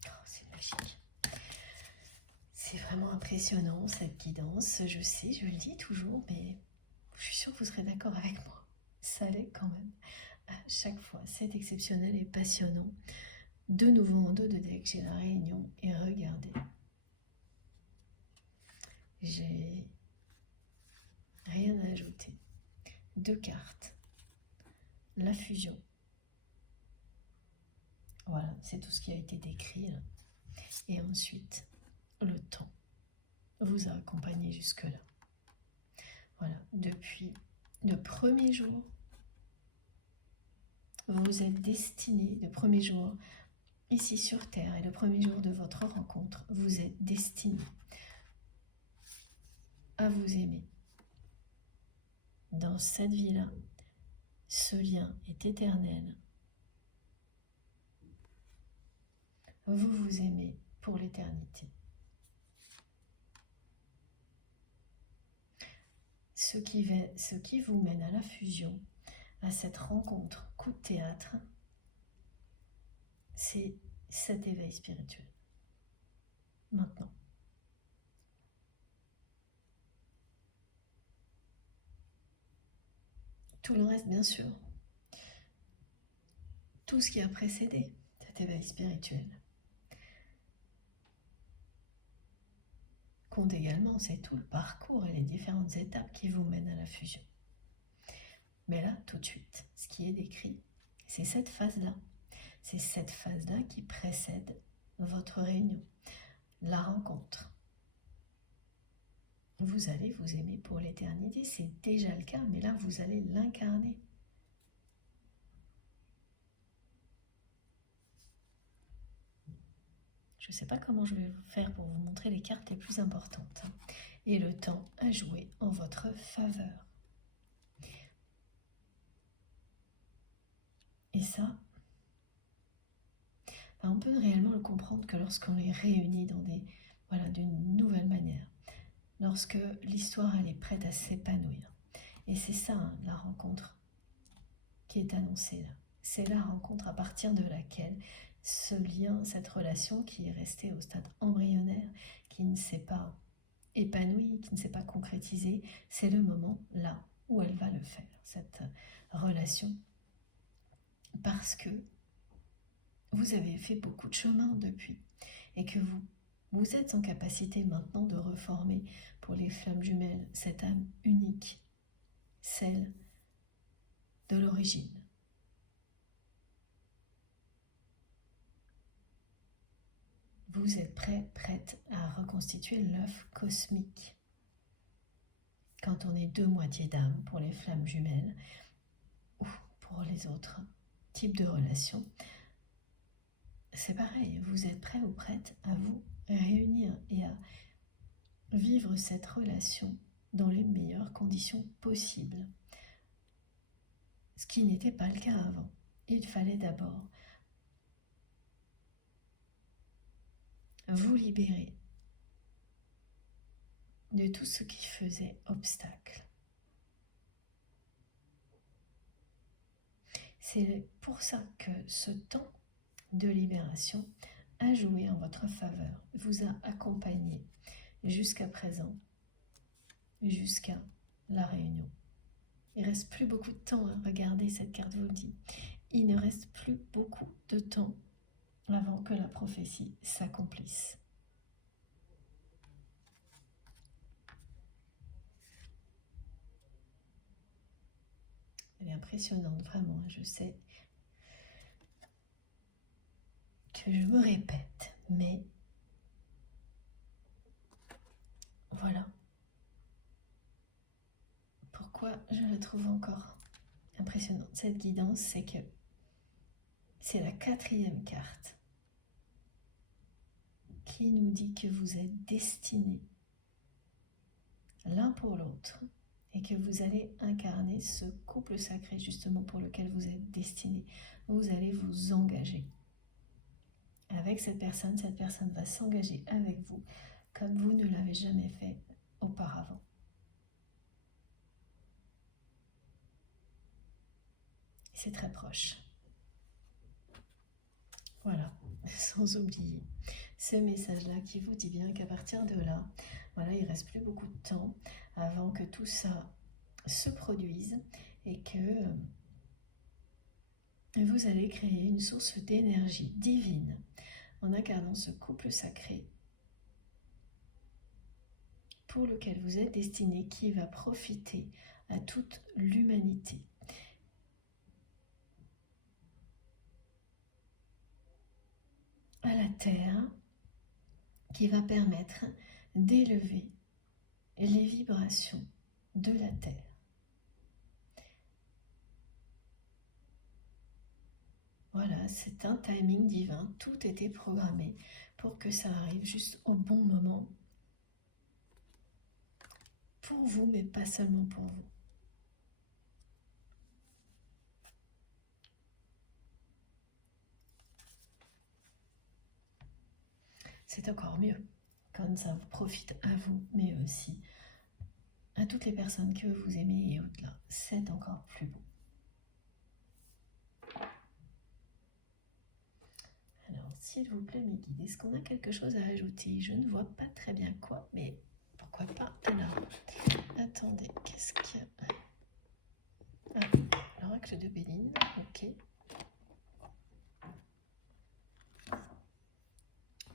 Oh, c'est magique. C'est vraiment impressionnant cette guidance. Je sais, je le dis toujours, mais je suis sûre que vous serez d'accord avec moi. Ça l'est quand même. À chaque fois, c'est exceptionnel et passionnant. De nouveau en dos de deck, j'ai la réunion et regardez. J'ai rien à ajouter. 2 cartes. La fusion. Voilà, c'est tout ce qui a été décrit là. Et ensuite, le temps vous a accompagné jusque-là. Voilà, depuis le premier jour, vous êtes destiné, le premier jour ici sur Terre et le premier jour de votre rencontre, vous êtes destiné à vous aimer. Dans cette vie-là, ce lien est éternel. Vous vous aimez pour l'éternité. Ce qui vous mène à la fusion, à cette rencontre coup de théâtre, c'est cet éveil spirituel. Maintenant. Tout le reste, bien sûr. Tout ce qui a précédé cet éveil spirituel compte également, c'est tout le parcours et les différentes étapes qui vous mènent à la fusion. Mais là, tout de suite, ce qui est décrit, c'est cette phase-là. C'est cette phase-là qui précède votre réunion, la rencontre. Vous allez vous aimer pour l'éternité, c'est déjà le cas, mais là, vous allez l'incarner. Je ne sais pas comment je vais faire pour vous montrer les cartes les plus importantes. Et le temps a joué en votre faveur. Et ça, on peut réellement le comprendre que lorsqu'on est réunis d'une nouvelle manière, lorsque l'histoire elle est prête à s'épanouir. Et c'est ça, hein, la rencontre qui est annoncée là. C'est la rencontre à partir de laquelle ce lien, cette relation qui est restée au stade embryonnaire, qui ne s'est pas épanouie, qui ne s'est pas concrétisée, c'est le moment là où elle va le faire, cette relation. Parce que vous avez fait beaucoup de chemin depuis et que vous êtes en capacité maintenant de reformer pour les flammes jumelles cette âme unique, celle de l'origine. Vous êtes prête à reconstituer l'œuf cosmique. Quand on est 2 moitiés d'âme pour les flammes jumelles ou pour les autres types de relations, c'est pareil, vous êtes prêt ou prête à vous réunir et à vivre cette relation dans les meilleures conditions possibles. Ce qui n'était pas le cas avant. Il fallait d'abord vous libérer de tout ce qui faisait obstacle. C'est pour ça que ce temps de libération a joué en votre faveur, vous a accompagné jusqu'à présent, jusqu'à la réunion. Il ne reste plus beaucoup de temps, hein. Regardez, cette carte vous le dit. Il ne reste plus beaucoup de temps avant que la prophétie s'accomplisse. Elle est impressionnante, vraiment. Je sais que je me répète, mais voilà. Pourquoi je la trouve encore impressionnante, cette guidance, c'est que c'est la 4e carte qui nous dit que vous êtes destinés l'un pour l'autre et que vous allez incarner ce couple sacré justement pour lequel vous êtes destinés. Vous allez vous engager avec cette personne va s'engager avec vous comme vous ne l'avez jamais fait auparavant. C'est très proche. Voilà, sans oublier ce message-là qui vous dit bien qu'à partir de là, voilà, il ne reste plus beaucoup de temps avant que tout ça se produise et que vous allez créer une source d'énergie divine en incarnant ce couple sacré pour lequel vous êtes destiné, qui va profiter à toute l'humanité. À la Terre, qui va permettre d'élever les vibrations de la Terre. Voilà, c'est un timing divin, tout était programmé pour que ça arrive juste au bon moment. Pour vous, mais pas seulement pour vous. C'est encore mieux quand ça vous profite à vous, mais aussi à toutes les personnes que vous aimez et au-delà. C'est encore plus beau. Alors, s'il vous plaît, mes guides, est-ce qu'on a quelque chose à ajouter? Je ne vois pas très bien quoi, mais pourquoi pas? Alors, attendez, qu'est-ce qu'il y a? Ah, l'oracle de Béline, ok.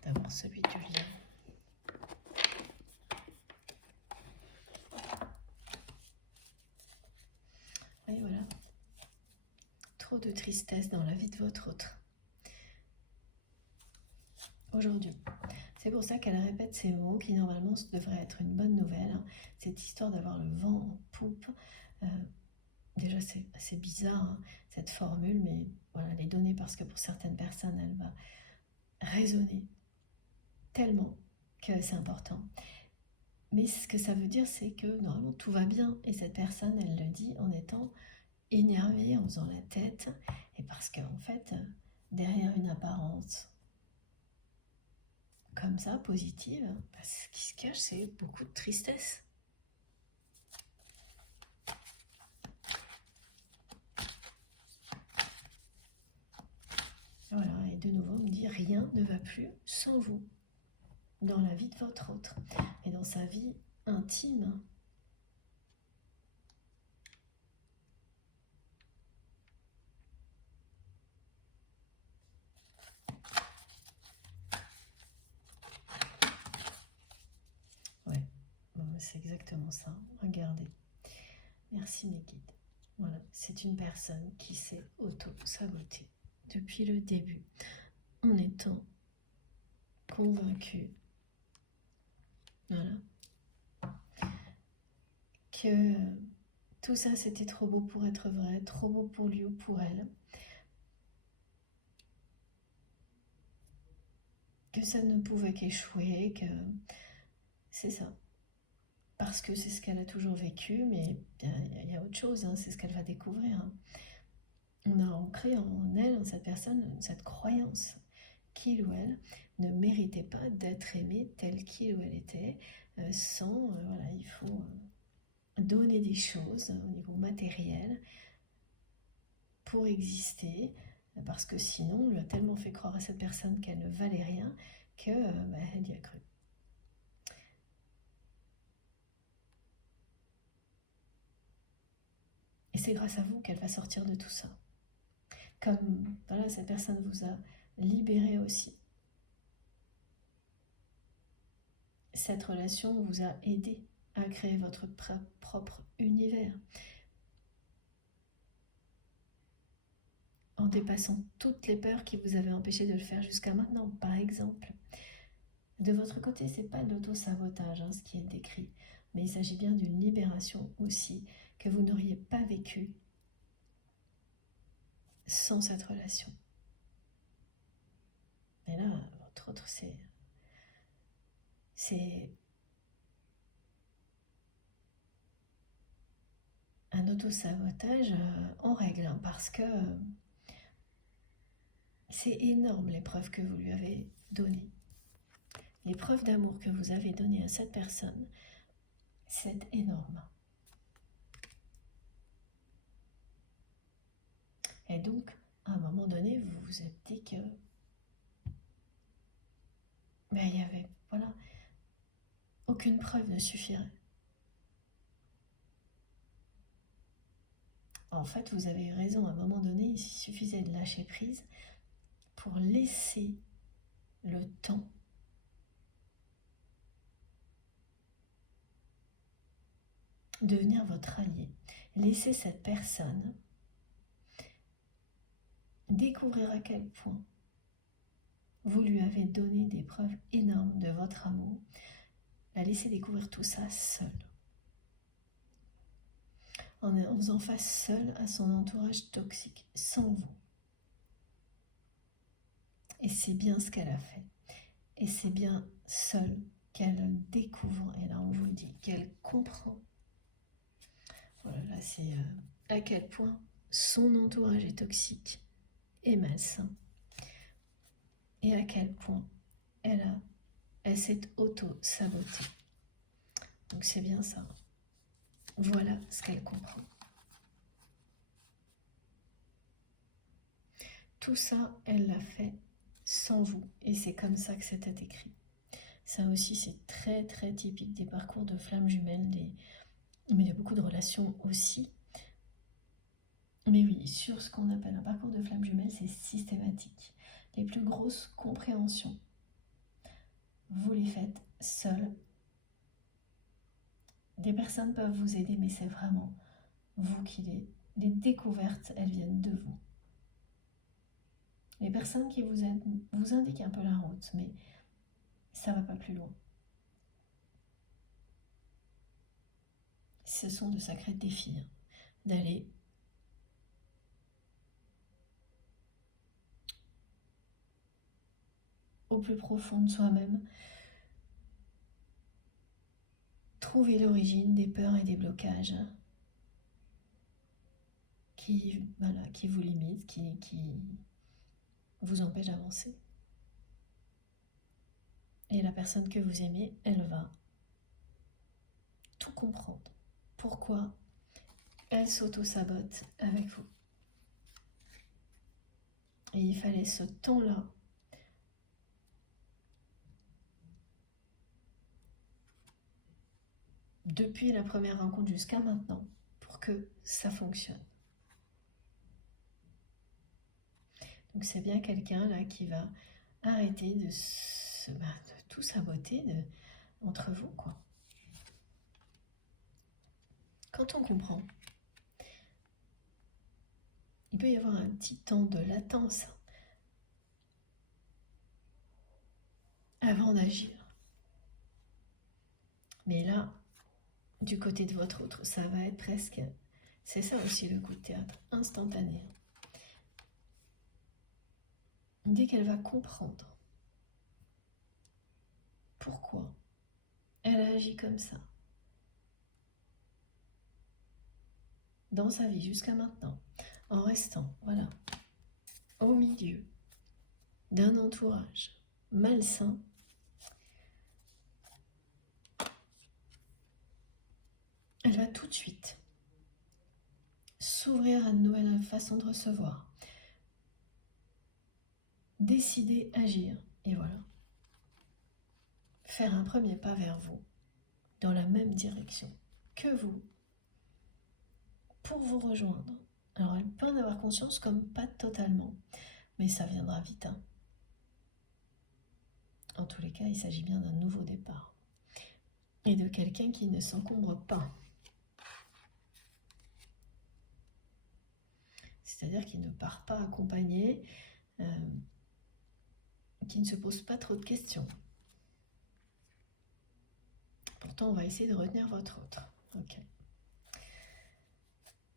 D'abord celui du lion. Et voilà. Trop de tristesse dans la vie de votre autre. Aujourd'hui. C'est pour ça qu'elle répète ces mots qui normalement devraient être une bonne nouvelle. Cette histoire d'avoir le vent en poupe. Déjà c'est assez bizarre hein, cette formule, mais voilà, elle est donnée parce que pour certaines personnes elle va résonner tellement que c'est important. Mais ce que ça veut dire, c'est que normalement tout va bien et cette personne elle le dit en étant énervée, en faisant la tête, et parce qu'en fait derrière une apparence comme ça, positive, ce qui se cache, c'est beaucoup de tristesse. Voilà, et de nouveau, on me dit rien ne va plus sans vous, dans la vie de votre autre, et dans sa vie intime. Ouais, c'est exactement ça, regardez. Merci mes guides. Voilà, c'est une personne qui s'est auto-sabotée depuis le début, en étant convaincue, voilà, que tout ça c'était trop beau pour être vrai, trop beau pour lui ou pour elle, que ça ne pouvait qu'échouer, que c'est ça. Parce que c'est ce qu'elle a toujours vécu, mais il y a autre chose, hein, c'est ce qu'elle va découvrir. Hein. On a ancré en elle, en cette personne, cette croyance qu'il ou elle ne méritait pas d'être aimé tel qu'il ou elle était, sans, voilà, il faut donner des choses au niveau matériel pour exister, parce que sinon, on lui a tellement fait croire à cette personne qu'elle ne valait rien qu'elle y a cru. Et c'est grâce à vous qu'elle va sortir de tout ça. Comme voilà, cette personne vous a libéré aussi. Cette relation vous a aidé à créer votre propre univers. En dépassant toutes les peurs qui vous avaient empêché de le faire jusqu'à maintenant, par exemple. De votre côté, ce n'est pas de l'auto-sabotage ce qui est décrit, mais il s'agit bien d'une libération aussi que vous n'auriez pas vécue sans cette relation. Et là, votre autre, c'est un auto-sabotage en règle, parce que c'est énorme les preuves que vous lui avez données. Les preuves d'amour que vous avez données à cette personne, c'est énorme. Et donc, à un moment donné, vous vous êtes dit que il y avait, voilà, aucune preuve ne suffirait. En fait, vous avez eu raison, à un moment donné, il suffisait de lâcher prise pour laisser le temps devenir votre allié. Laissez cette personne découvrir à quel point vous lui avez donné des preuves énormes de votre amour. La laisser découvrir tout ça seule. En faisant face seule à son entourage toxique, sans vous. Et c'est bien ce qu'elle a fait. Et c'est bien seule qu'elle découvre, et là on vous le dit, qu'elle comprend. Voilà, là c'est à quel point son entourage est toxique et malsain. Et à quel point elle s'est auto-sabotée. Donc c'est bien ça. Voilà ce qu'elle comprend. Tout ça, elle l'a fait sans vous. Et c'est comme ça que c'était écrit. Ça aussi, c'est très très typique des parcours de flammes jumelles. Mais il y a beaucoup de relations aussi. Mais oui, sur ce qu'on appelle un parcours de flammes jumelles, c'est systématique. Les plus grosses compréhensions, vous les faites seules. Des personnes peuvent vous aider, mais c'est vraiment vous qui les découvertes, elles viennent de vous. Les personnes qui vous aident vous indiquent un peu la route, mais ça ne va pas plus loin. Ce sont de sacrés défis d'aller au plus profond de soi-même, trouver l'origine des peurs et des blocages qui vous limitent, qui vous empêchent d'avancer. Et la personne que vous aimez, elle va tout comprendre. Pourquoi elle s'auto-sabote avec vous. Et il fallait ce temps-là depuis la première rencontre jusqu'à maintenant pour que ça fonctionne. Donc c'est bien quelqu'un là qui va arrêter de tout saboter entre vous, quoi. Quand on comprend, il peut y avoir un petit temps de latence avant d'agir. Mais là, du côté de votre autre, ça va être presque... C'est ça aussi le coup de théâtre, instantané. Dès qu'elle va comprendre pourquoi elle a agi comme ça dans sa vie jusqu'à maintenant, en restant, voilà, au milieu d'un entourage malsain, elle va tout de suite s'ouvrir à de nouvelles façons de recevoir, décider, agir, et voilà. Faire un premier pas vers vous, dans la même direction que vous, pour vous rejoindre. Alors elle peut en avoir conscience comme pas totalement, mais ça viendra vite. Hein. En tous les cas, il s'agit bien d'un nouveau départ. Et de quelqu'un qui ne s'encombre pas. C'est-à-dire qu'il ne part pas accompagné, qui ne se pose pas trop de questions. Pourtant, on va essayer de retenir votre autre. Ok.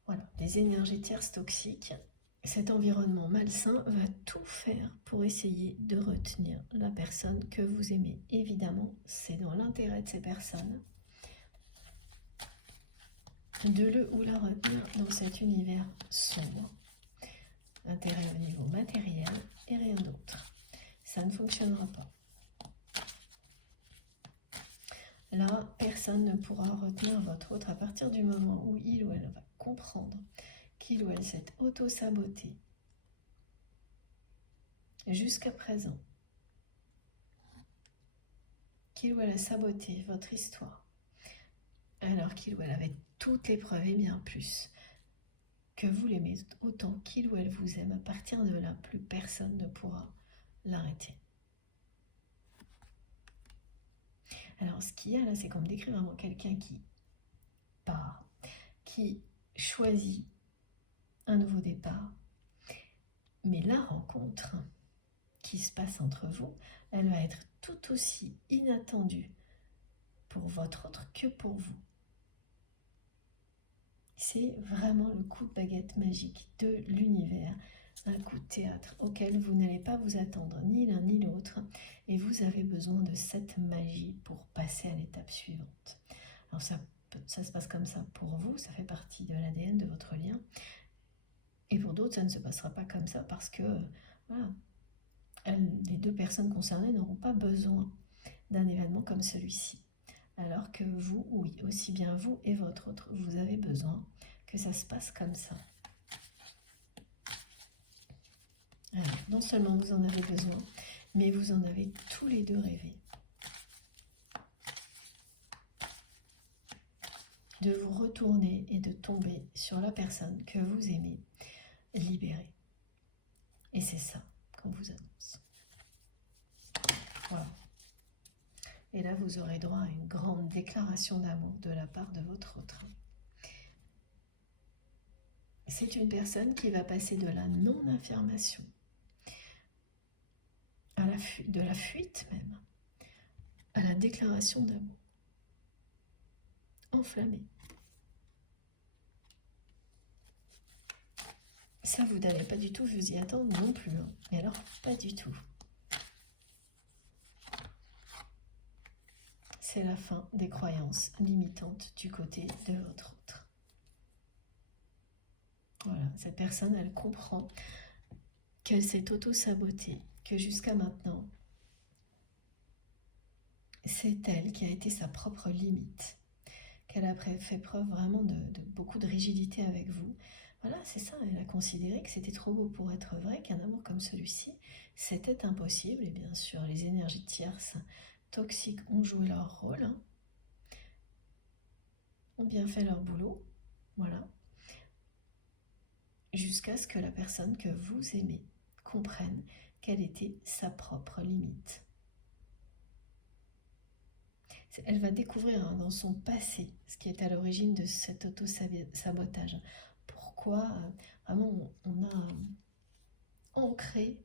Voilà, les énergies tierces toxiques. Cet environnement malsain va tout faire pour essayer de retenir la personne que vous aimez. Évidemment, c'est dans l'intérêt de ces personnes de le ou la retenir dans cet univers sombre. Intérêt au niveau matériel et rien d'autre. Ça ne fonctionnera pas. Là, personne ne pourra retenir votre autre à partir du moment où il ou elle va comprendre qu'il ou elle s'est auto-saboté jusqu'à présent, qu'il ou elle a saboté votre histoire, alors qu'il ou elle avait toutes les preuves et bien plus que vous l'aimez autant qu'il ou elle vous aime. À partir de là, plus personne ne pourra l'arrêter. Alors ce qu'il y a là, c'est comme décrire vraiment quelqu'un qui part, qui choisit un nouveau départ, mais la rencontre qui se passe entre vous, elle va être tout aussi inattendue pour votre autre que pour vous. C'est vraiment le coup de baguette magique de l'univers, un coup de théâtre auquel vous n'allez pas vous attendre ni l'un ni l'autre, et vous avez besoin de cette magie pour passer à l'étape suivante. Alors ça se passe comme ça pour vous, ça fait partie de l'ADN de votre lien, et pour d'autres ça ne se passera pas comme ça parce que voilà, les deux personnes concernées n'auront pas besoin d'un événement comme celui-ci. Alors que vous, oui, aussi bien vous et votre autre, vous avez besoin que ça se passe comme ça. Alors, non seulement vous en avez besoin, mais vous en avez tous les deux rêvé. De vous retourner et de tomber sur la personne que vous aimez, libérée. Et c'est ça qu'on vous annonce. Voilà. Et là, vous aurez droit à une grande déclaration d'amour de la part de votre autre. C'est une personne qui va passer de la non-affirmation à de la fuite même, à la déclaration d'amour. Enflammée. Ça, vous n'allez pas du tout vous y attendre non plus. Hein. Mais alors, pas du tout. C'est la fin des croyances limitantes du côté de votre autre. Voilà, cette personne, elle comprend qu'elle s'est auto-sabotée, que jusqu'à maintenant, c'est elle qui a été sa propre limite, qu'elle a fait preuve vraiment de beaucoup de rigidité avec vous. Voilà, c'est ça, elle a considéré que c'était trop beau pour être vrai, qu'un amour comme celui-ci, c'était impossible. Et bien sûr, les énergies tierces toxiques ont joué leur rôle, hein, ont bien fait leur boulot, voilà, jusqu'à ce que la personne que vous aimez comprenne quelle était sa propre limite. Elle va découvrir dans son passé ce qui est à l'origine de cet auto-sabotage. Pourquoi vraiment on a ancré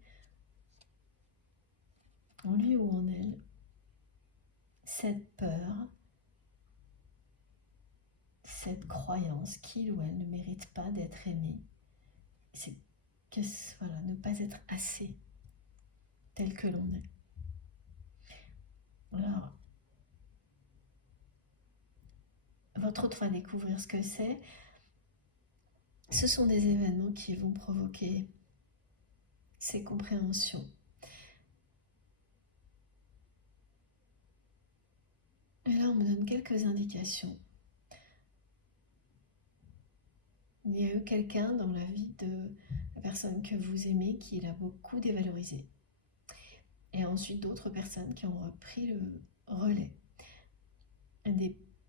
en lui ou en elle cette peur, cette croyance qu'il ou elle ne mérite pas d'être aimé. C'est que voilà, ne pas être assez tel que l'on est. Alors, votre autre va découvrir ce que c'est. Ce sont des événements qui vont provoquer ces compréhensions. Et là, on me donne quelques indications. Il y a eu quelqu'un dans la vie de la personne que vous aimez qui l'a beaucoup dévalorisé. Et ensuite d'autres personnes qui ont repris le relais.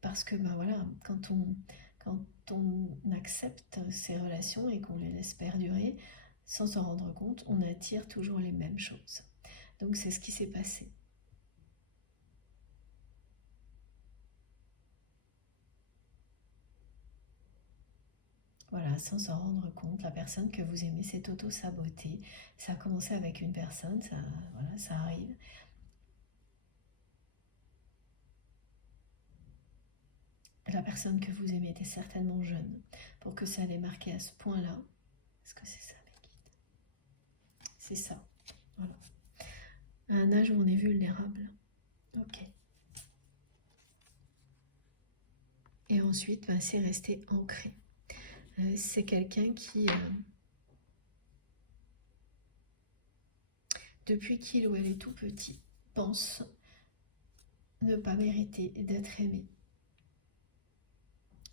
Parce que voilà, quand on accepte ces relations et qu'on les laisse perdurer, sans s'en rendre compte, on attire toujours les mêmes choses. Donc c'est ce qui s'est passé. Voilà, sans s'en rendre compte, la personne que vous aimez s'est auto-sabotée. Ça a commencé avec une personne, voilà, ça arrive. La personne que vous aimez était certainement jeune pour que ça l'ait marqué à ce point-là. Est-ce que c'est ça, mes guides? C'est ça, voilà. À un âge où on est vulnérable. Ok. Et ensuite, c'est resté ancré. C'est quelqu'un qui, depuis qu'il ou elle est tout petit, pense ne pas mériter d'être aimé,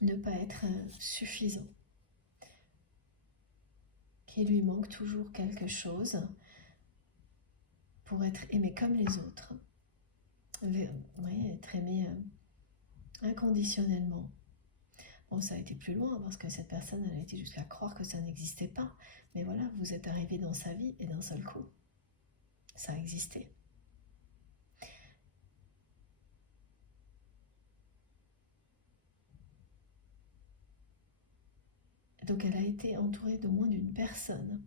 ne pas être suffisant, qu'il lui manque toujours quelque chose pour être aimé comme les autres. Oui, être aimé inconditionnellement. Bon, ça a été plus loin parce que cette personne, elle a été jusqu'à croire que ça n'existait pas. Mais voilà, vous êtes arrivé dans sa vie et d'un seul coup, ça a existé. Donc elle a été entourée d'au moins d'une personne.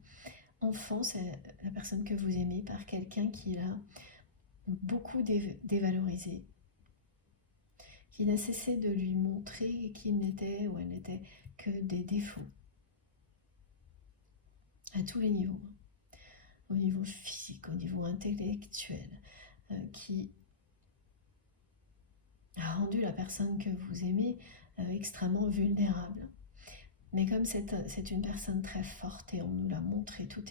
Enfant, c'est la personne que vous aimez par quelqu'un qui l'a beaucoup dévalorisé, qui n'a cessé de lui montrer qu'il n'était ou elle n'était que des défauts. À tous les niveaux. Au niveau physique, au niveau intellectuel, qui a rendu la personne que vous aimez extrêmement vulnérable. Mais comme c'est une personne très forte et on nous l'a montré tout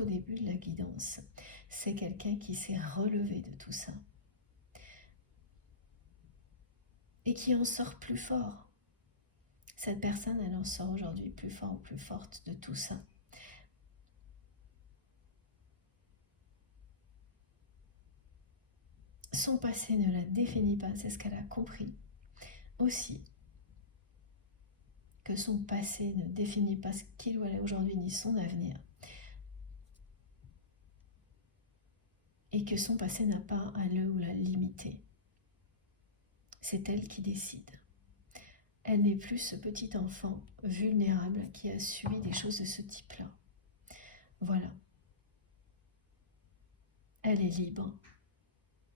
au début de la guidance, c'est quelqu'un qui s'est relevé de tout ça et qui en sort plus fort. Cette personne, elle en sort aujourd'hui plus fort ou plus forte de tout ça. Son passé ne la définit pas, c'est ce qu'elle a compris aussi. Que son passé ne définit pas ce qu'il ou elle est aujourd'hui ni son avenir. Et que son passé n'a pas à le ou la limiter. C'est elle qui décide. Elle n'est plus ce petit enfant vulnérable qui a subi des choses de ce type-là. Voilà. Elle est libre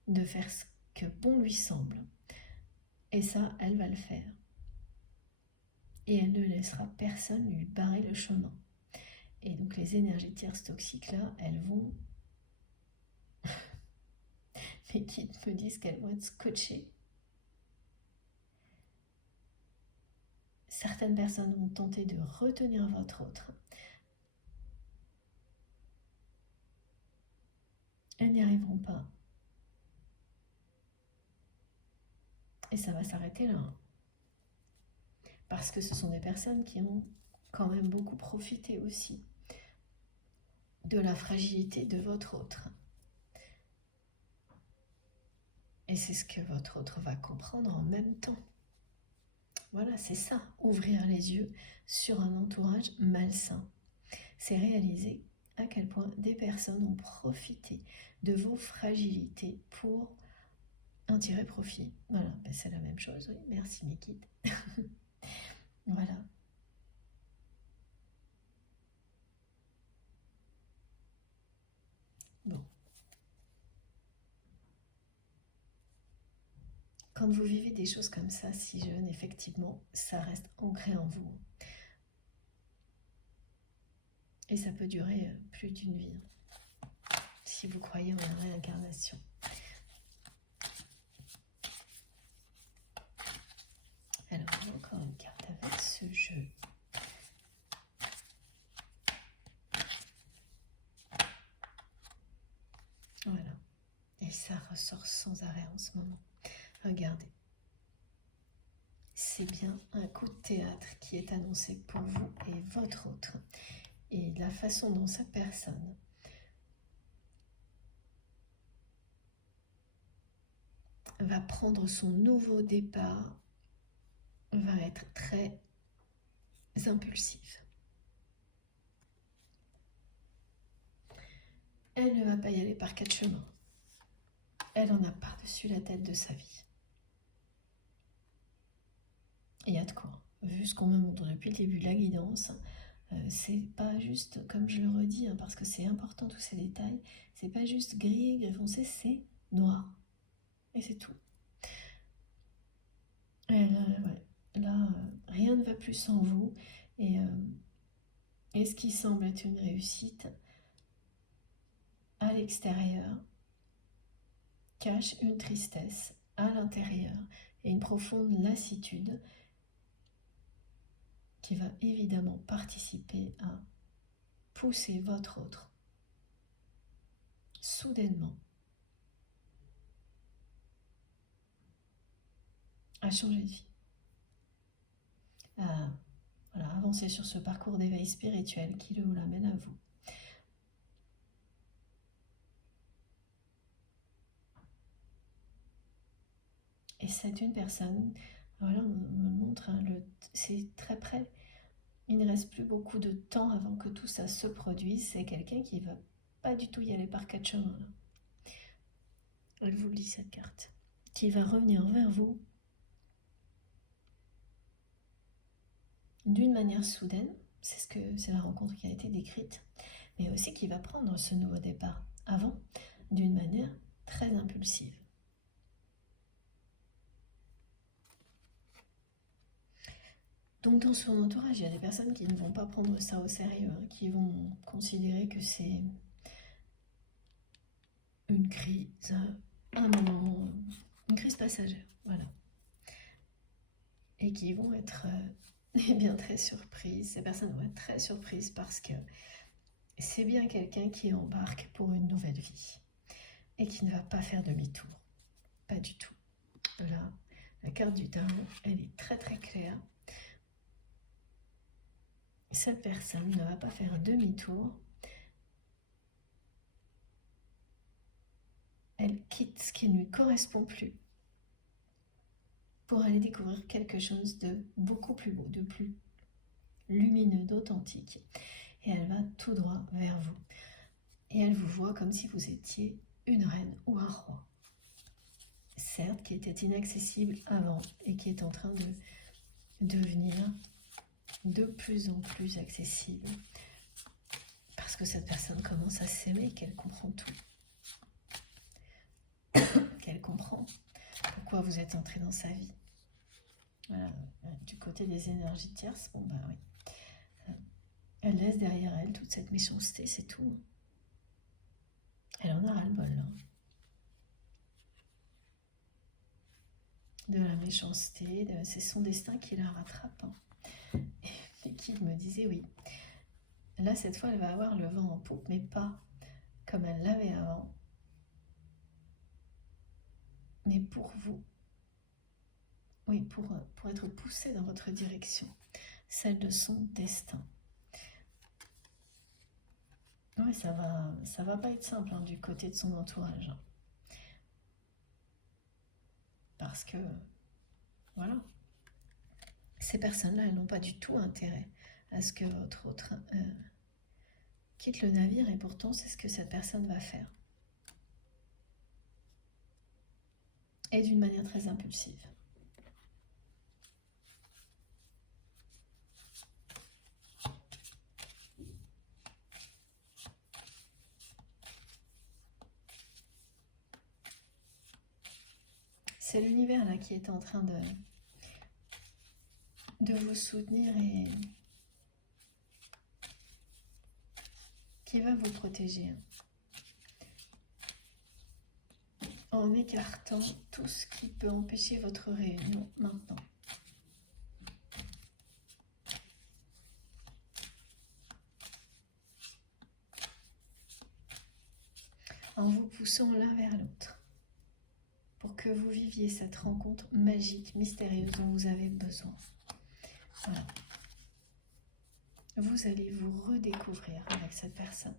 de faire ce que bon lui semble. Et ça, elle va le faire. Et elle ne laissera personne lui barrer le chemin. Et donc les énergies tierces toxiques là, elles vont... Mais qui me disent qu'elles vont être scotchées. Certaines personnes vont tenter de retenir votre autre. Elles n'y arriveront pas. Et ça va s'arrêter là. Parce que ce sont des personnes qui ont quand même beaucoup profité aussi de la fragilité de votre autre. Et c'est ce que votre autre va comprendre en même temps. Voilà, c'est ça, ouvrir les yeux sur un entourage malsain. C'est réaliser à quel point des personnes ont profité de vos fragilités pour en tirer profit. Voilà, c'est la même chose, oui, merci mes guides. Voilà. Bon. Quand vous vivez des choses comme ça, si jeune, effectivement, ça reste ancré en vous. Et ça peut durer plus d'une vie, si vous croyez en la réincarnation. Alors, on a encore une carte avec ce jeu. Voilà. Et ça ressort sans arrêt en ce moment. Regardez. C'est bien un coup de théâtre qui est annoncé pour vous et votre autre. Et la façon dont cette personne va prendre son nouveau départ, va être très impulsive. Elle ne va pas y aller par 4 chemins. Elle en a par-dessus la tête de sa vie. Il y a de quoi. Vu ce qu'on me montre depuis le début de la guidance, c'est pas juste, comme je le redis, parce que c'est important tous ces détails, c'est pas juste gris, gris foncé, c'est noir. Et c'est tout. Et là, rien ne va plus sans vous. Et ce qui semble être une réussite à l'extérieur cache une tristesse à l'intérieur et une profonde lassitude qui va évidemment participer à pousser votre autre soudainement à changer de vie, à avancer sur ce parcours d'éveil spirituel qui le l'amène à vous. Et c'est une personne, voilà, on me montre, c'est très près. Il ne reste plus beaucoup de temps avant que tout ça se produise. C'est quelqu'un qui va pas du tout y aller par 4 chemins. Là. Elle vous lit cette carte. Qui va revenir vers vous d'une manière soudaine. C'est la rencontre qui a été décrite. Mais aussi qui va prendre ce nouveau départ avant d'une manière très impulsive. Donc dans son entourage, il y a des personnes qui ne vont pas prendre ça au sérieux, qui vont considérer que c'est une crise, un moment, une crise passagère, voilà. Et qui vont être bien très surprises. Ces personnes vont être très surprises parce que c'est bien quelqu'un qui embarque pour une nouvelle vie et qui ne va pas faire demi-tour, pas du tout. Là, la carte du tarot, elle est très très claire. Cette personne ne va pas faire demi-tour. Elle quitte ce qui ne lui correspond plus pour aller découvrir quelque chose de beaucoup plus beau, de plus lumineux, d'authentique. Et elle va tout droit vers vous. Et elle vous voit comme si vous étiez une reine ou un roi. Certes, qui était inaccessible avant et qui est en train de devenir de plus en plus accessible. Parce que cette personne commence à s'aimer, qu'elle comprend tout. Qu'elle comprend pourquoi vous êtes entré dans sa vie. Voilà. Du côté des énergies tierces, bon bah oui. Elle laisse derrière elle toute cette méchanceté, c'est tout. Elle en a ras-le-bol là. De la méchanceté, c'est son destin qui la rattrape. Et qui me disait oui. Là, cette fois, elle va avoir le vent en poupe, mais pas comme elle l'avait avant. Mais pour vous. Oui, pour être poussée dans votre direction. Celle de son destin. Oui, ça va pas être simple du côté de son entourage. Parce que, voilà, ces personnes-là, elles n'ont pas du tout intérêt à ce que votre autre quitte le navire, et pourtant, c'est ce que cette personne va faire. Et d'une manière très impulsive. C'est l'univers là qui est en train de vous soutenir et qui va vous protéger. En écartant tout ce qui peut empêcher votre réunion maintenant. En vous poussant l'un vers l'autre. Pour que vous viviez cette rencontre magique, mystérieuse dont vous avez besoin. Voilà. Vous allez vous redécouvrir avec cette personne.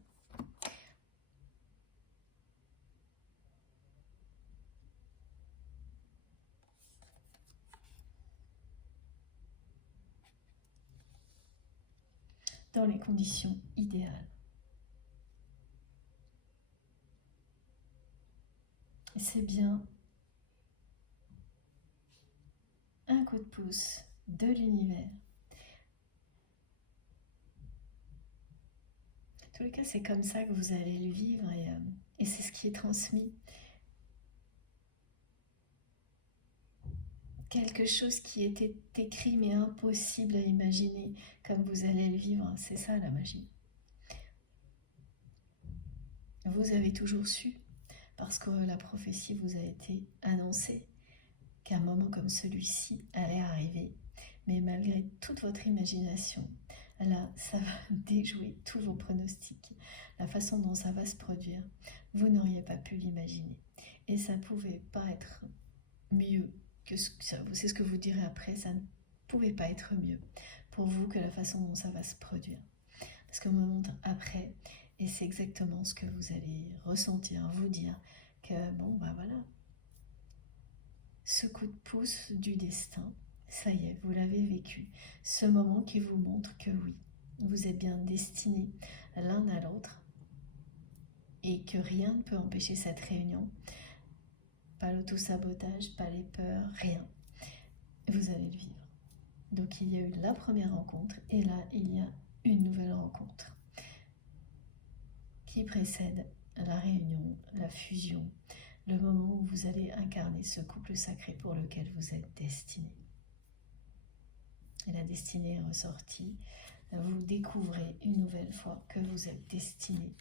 dans les conditions idéales. Et c'est bien un coup de pouce de l'univers. En tous les cas, c'est comme ça que vous allez le vivre et c'est ce qui est transmis. Quelque chose qui était écrit mais impossible à imaginer, comme vous allez le vivre, c'est ça la magie. Vous avez toujours su, parce que la prophétie vous a été annoncée, qu'un moment comme celui-ci allait arriver, mais malgré toute votre imagination, là, ça va déjouer tous vos pronostics. La façon dont ça va se produire, vous n'auriez pas pu l'imaginer. Et ça ne pouvait pas être mieux que c'est ce que vous direz après, ça ne pouvait pas être mieux pour vous que la façon dont ça va se produire. Parce qu'on me montre après, et c'est exactement ce que vous allez ressentir, vous dire que bon, bah voilà, ce coup de pouce du destin, ça y est, vous l'avez vécu. Ce moment qui vous montre que oui, vous êtes bien destinés l'un à l'autre et que rien ne peut empêcher cette réunion. Pas l'auto-sabotage, pas les peurs, rien. Vous allez le vivre. Donc il y a eu la première rencontre et là il y a une nouvelle rencontre qui précède la réunion, la fusion, le moment où vous allez incarner ce couple sacré pour lequel vous êtes destinés. Et la destinée est ressortie. Vous découvrez une nouvelle fois que vous êtes destinés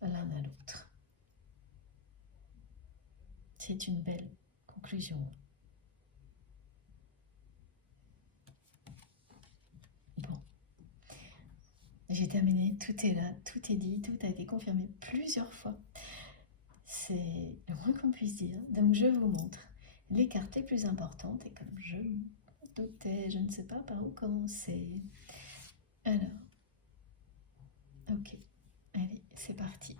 l'un à l'autre. C'est une belle conclusion. Bon, j'ai terminé, tout est là, tout est dit, tout a été confirmé plusieurs fois. C'est le moins qu'on puisse dire. Donc je vous montre les cartes les plus importantes et comme je doutais, je ne sais pas par où commencer. Alors, ok, allez, c'est parti.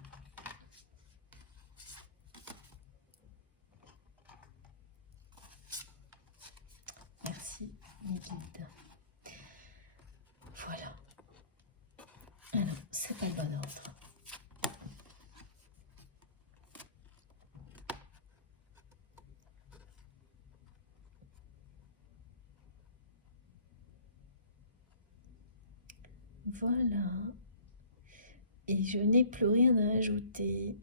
Merci mes guides. Voilà. Alors, c'est pas le bon ordre. Voilà. Et je n'ai plus rien à ajouter.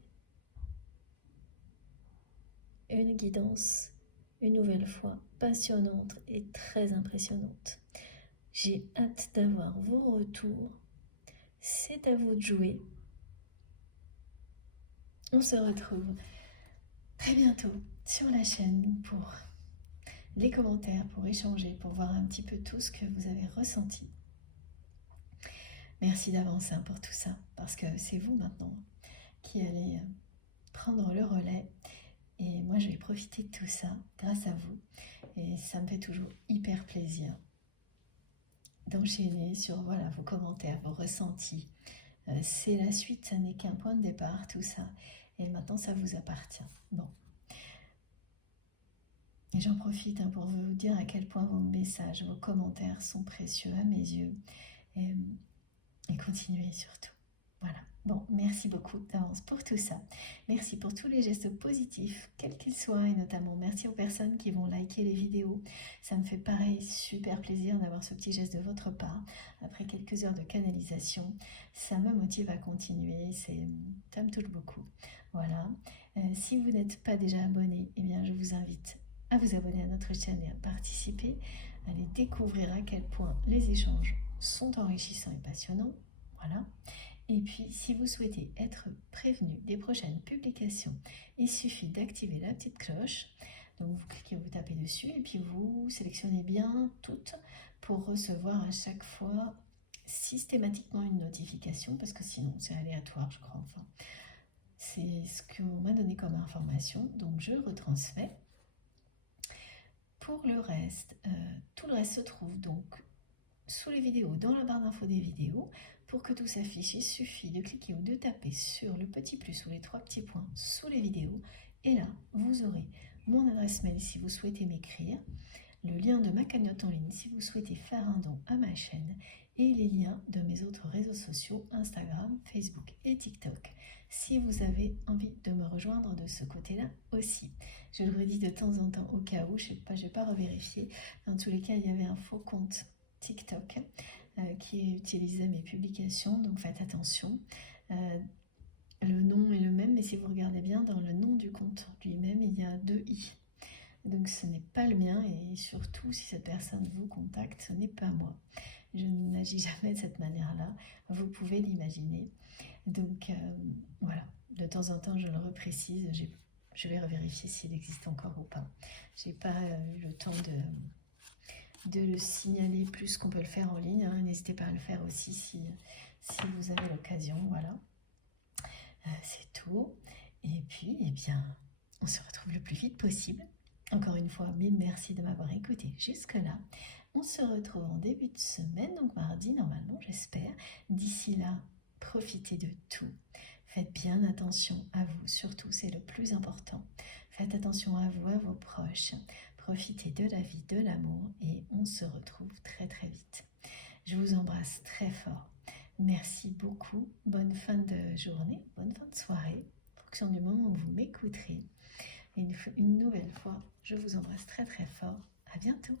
Une guidance, une nouvelle fois, passionnante et très impressionnante. J'ai hâte d'avoir vos retours. C'est à vous de jouer. On se retrouve très bientôt sur la chaîne pour les commentaires, pour échanger, pour voir un petit peu tout ce que vous avez ressenti. Merci d'avance pour tout ça, parce que c'est vous maintenant qui allez prendre le relais. Et moi, je vais profiter de tout ça grâce à vous. Et ça me fait toujours hyper plaisir d'enchaîner sur voilà, vos commentaires, vos ressentis. C'est la suite, ça n'est qu'un point de départ, tout ça. Et maintenant, ça vous appartient. Bon. Et j'en profite pour vous dire à quel point vos messages, vos commentaires sont précieux à mes yeux. Et continuez surtout. Voilà. Bon, merci beaucoup d'avance pour tout ça. Merci pour tous les gestes positifs, quels qu'ils soient, et notamment merci aux personnes qui vont liker les vidéos. Ça me fait pareil, super plaisir d'avoir ce petit geste de votre part. Après quelques heures de canalisation, ça me motive à continuer, ça me touche beaucoup. Voilà. Si vous n'êtes pas déjà abonné, eh bien je vous invite à vous abonner à notre chaîne et à participer, à aller découvrir à quel point les échanges sont enrichissants et passionnants. Voilà. Et puis, si vous souhaitez être prévenu des prochaines publications, il suffit d'activer la petite cloche. Donc, vous cliquez, vous tapez dessus et puis vous sélectionnez bien toutes pour recevoir à chaque fois systématiquement une notification, parce que sinon c'est aléatoire, je crois. Enfin, c'est ce qu'on m'a donné comme information, donc je retransmets. Pour le reste, tout le reste se trouve donc sous les vidéos, dans la barre d'infos des vidéos. Pour que tout s'affiche, il suffit de cliquer ou de taper sur le petit plus ou les trois petits points sous les vidéos. Et là, vous aurez mon adresse mail si vous souhaitez m'écrire, le lien de ma cagnotte en ligne si vous souhaitez faire un don à ma chaîne, et les liens de mes autres réseaux sociaux, Instagram, Facebook et TikTok, si vous avez envie de me rejoindre de ce côté-là aussi. Je le redis de temps en temps au cas où, je n'ai pas revérifié. Dans tous les cas, il y avait un faux compte TikTok qui utilisait mes publications, donc faites attention. Le nom est le même, mais si vous regardez bien, dans le nom du compte lui-même, il y a 2 i. Donc ce n'est pas le mien, et surtout si cette personne vous contacte, ce n'est pas moi. Je n'agis jamais de cette manière-là, vous pouvez l'imaginer. Donc voilà, de temps en temps je le reprécise, je vais revérifier s'il existe encore ou pas. J'ai pas eu le temps de le signaler plus qu'on peut le faire en ligne, hein. N'hésitez pas à le faire aussi si vous avez l'occasion, voilà. C'est tout. Et puis, eh bien, on se retrouve le plus vite possible. Encore une fois, mille merci de m'avoir écouté jusque-là. On se retrouve en début de semaine, donc mardi normalement, j'espère. D'ici là, profitez de tout. Faites bien attention à vous, surtout, c'est le plus important. Faites attention à vous, à vos proches. Profitez de la vie, de l'amour, et on se retrouve très très vite. Je vous embrasse très fort. Merci beaucoup. Bonne fin de journée, bonne fin de soirée, en fonction du moment où vous m'écouterez. Et une nouvelle fois, je vous embrasse très très fort. À bientôt.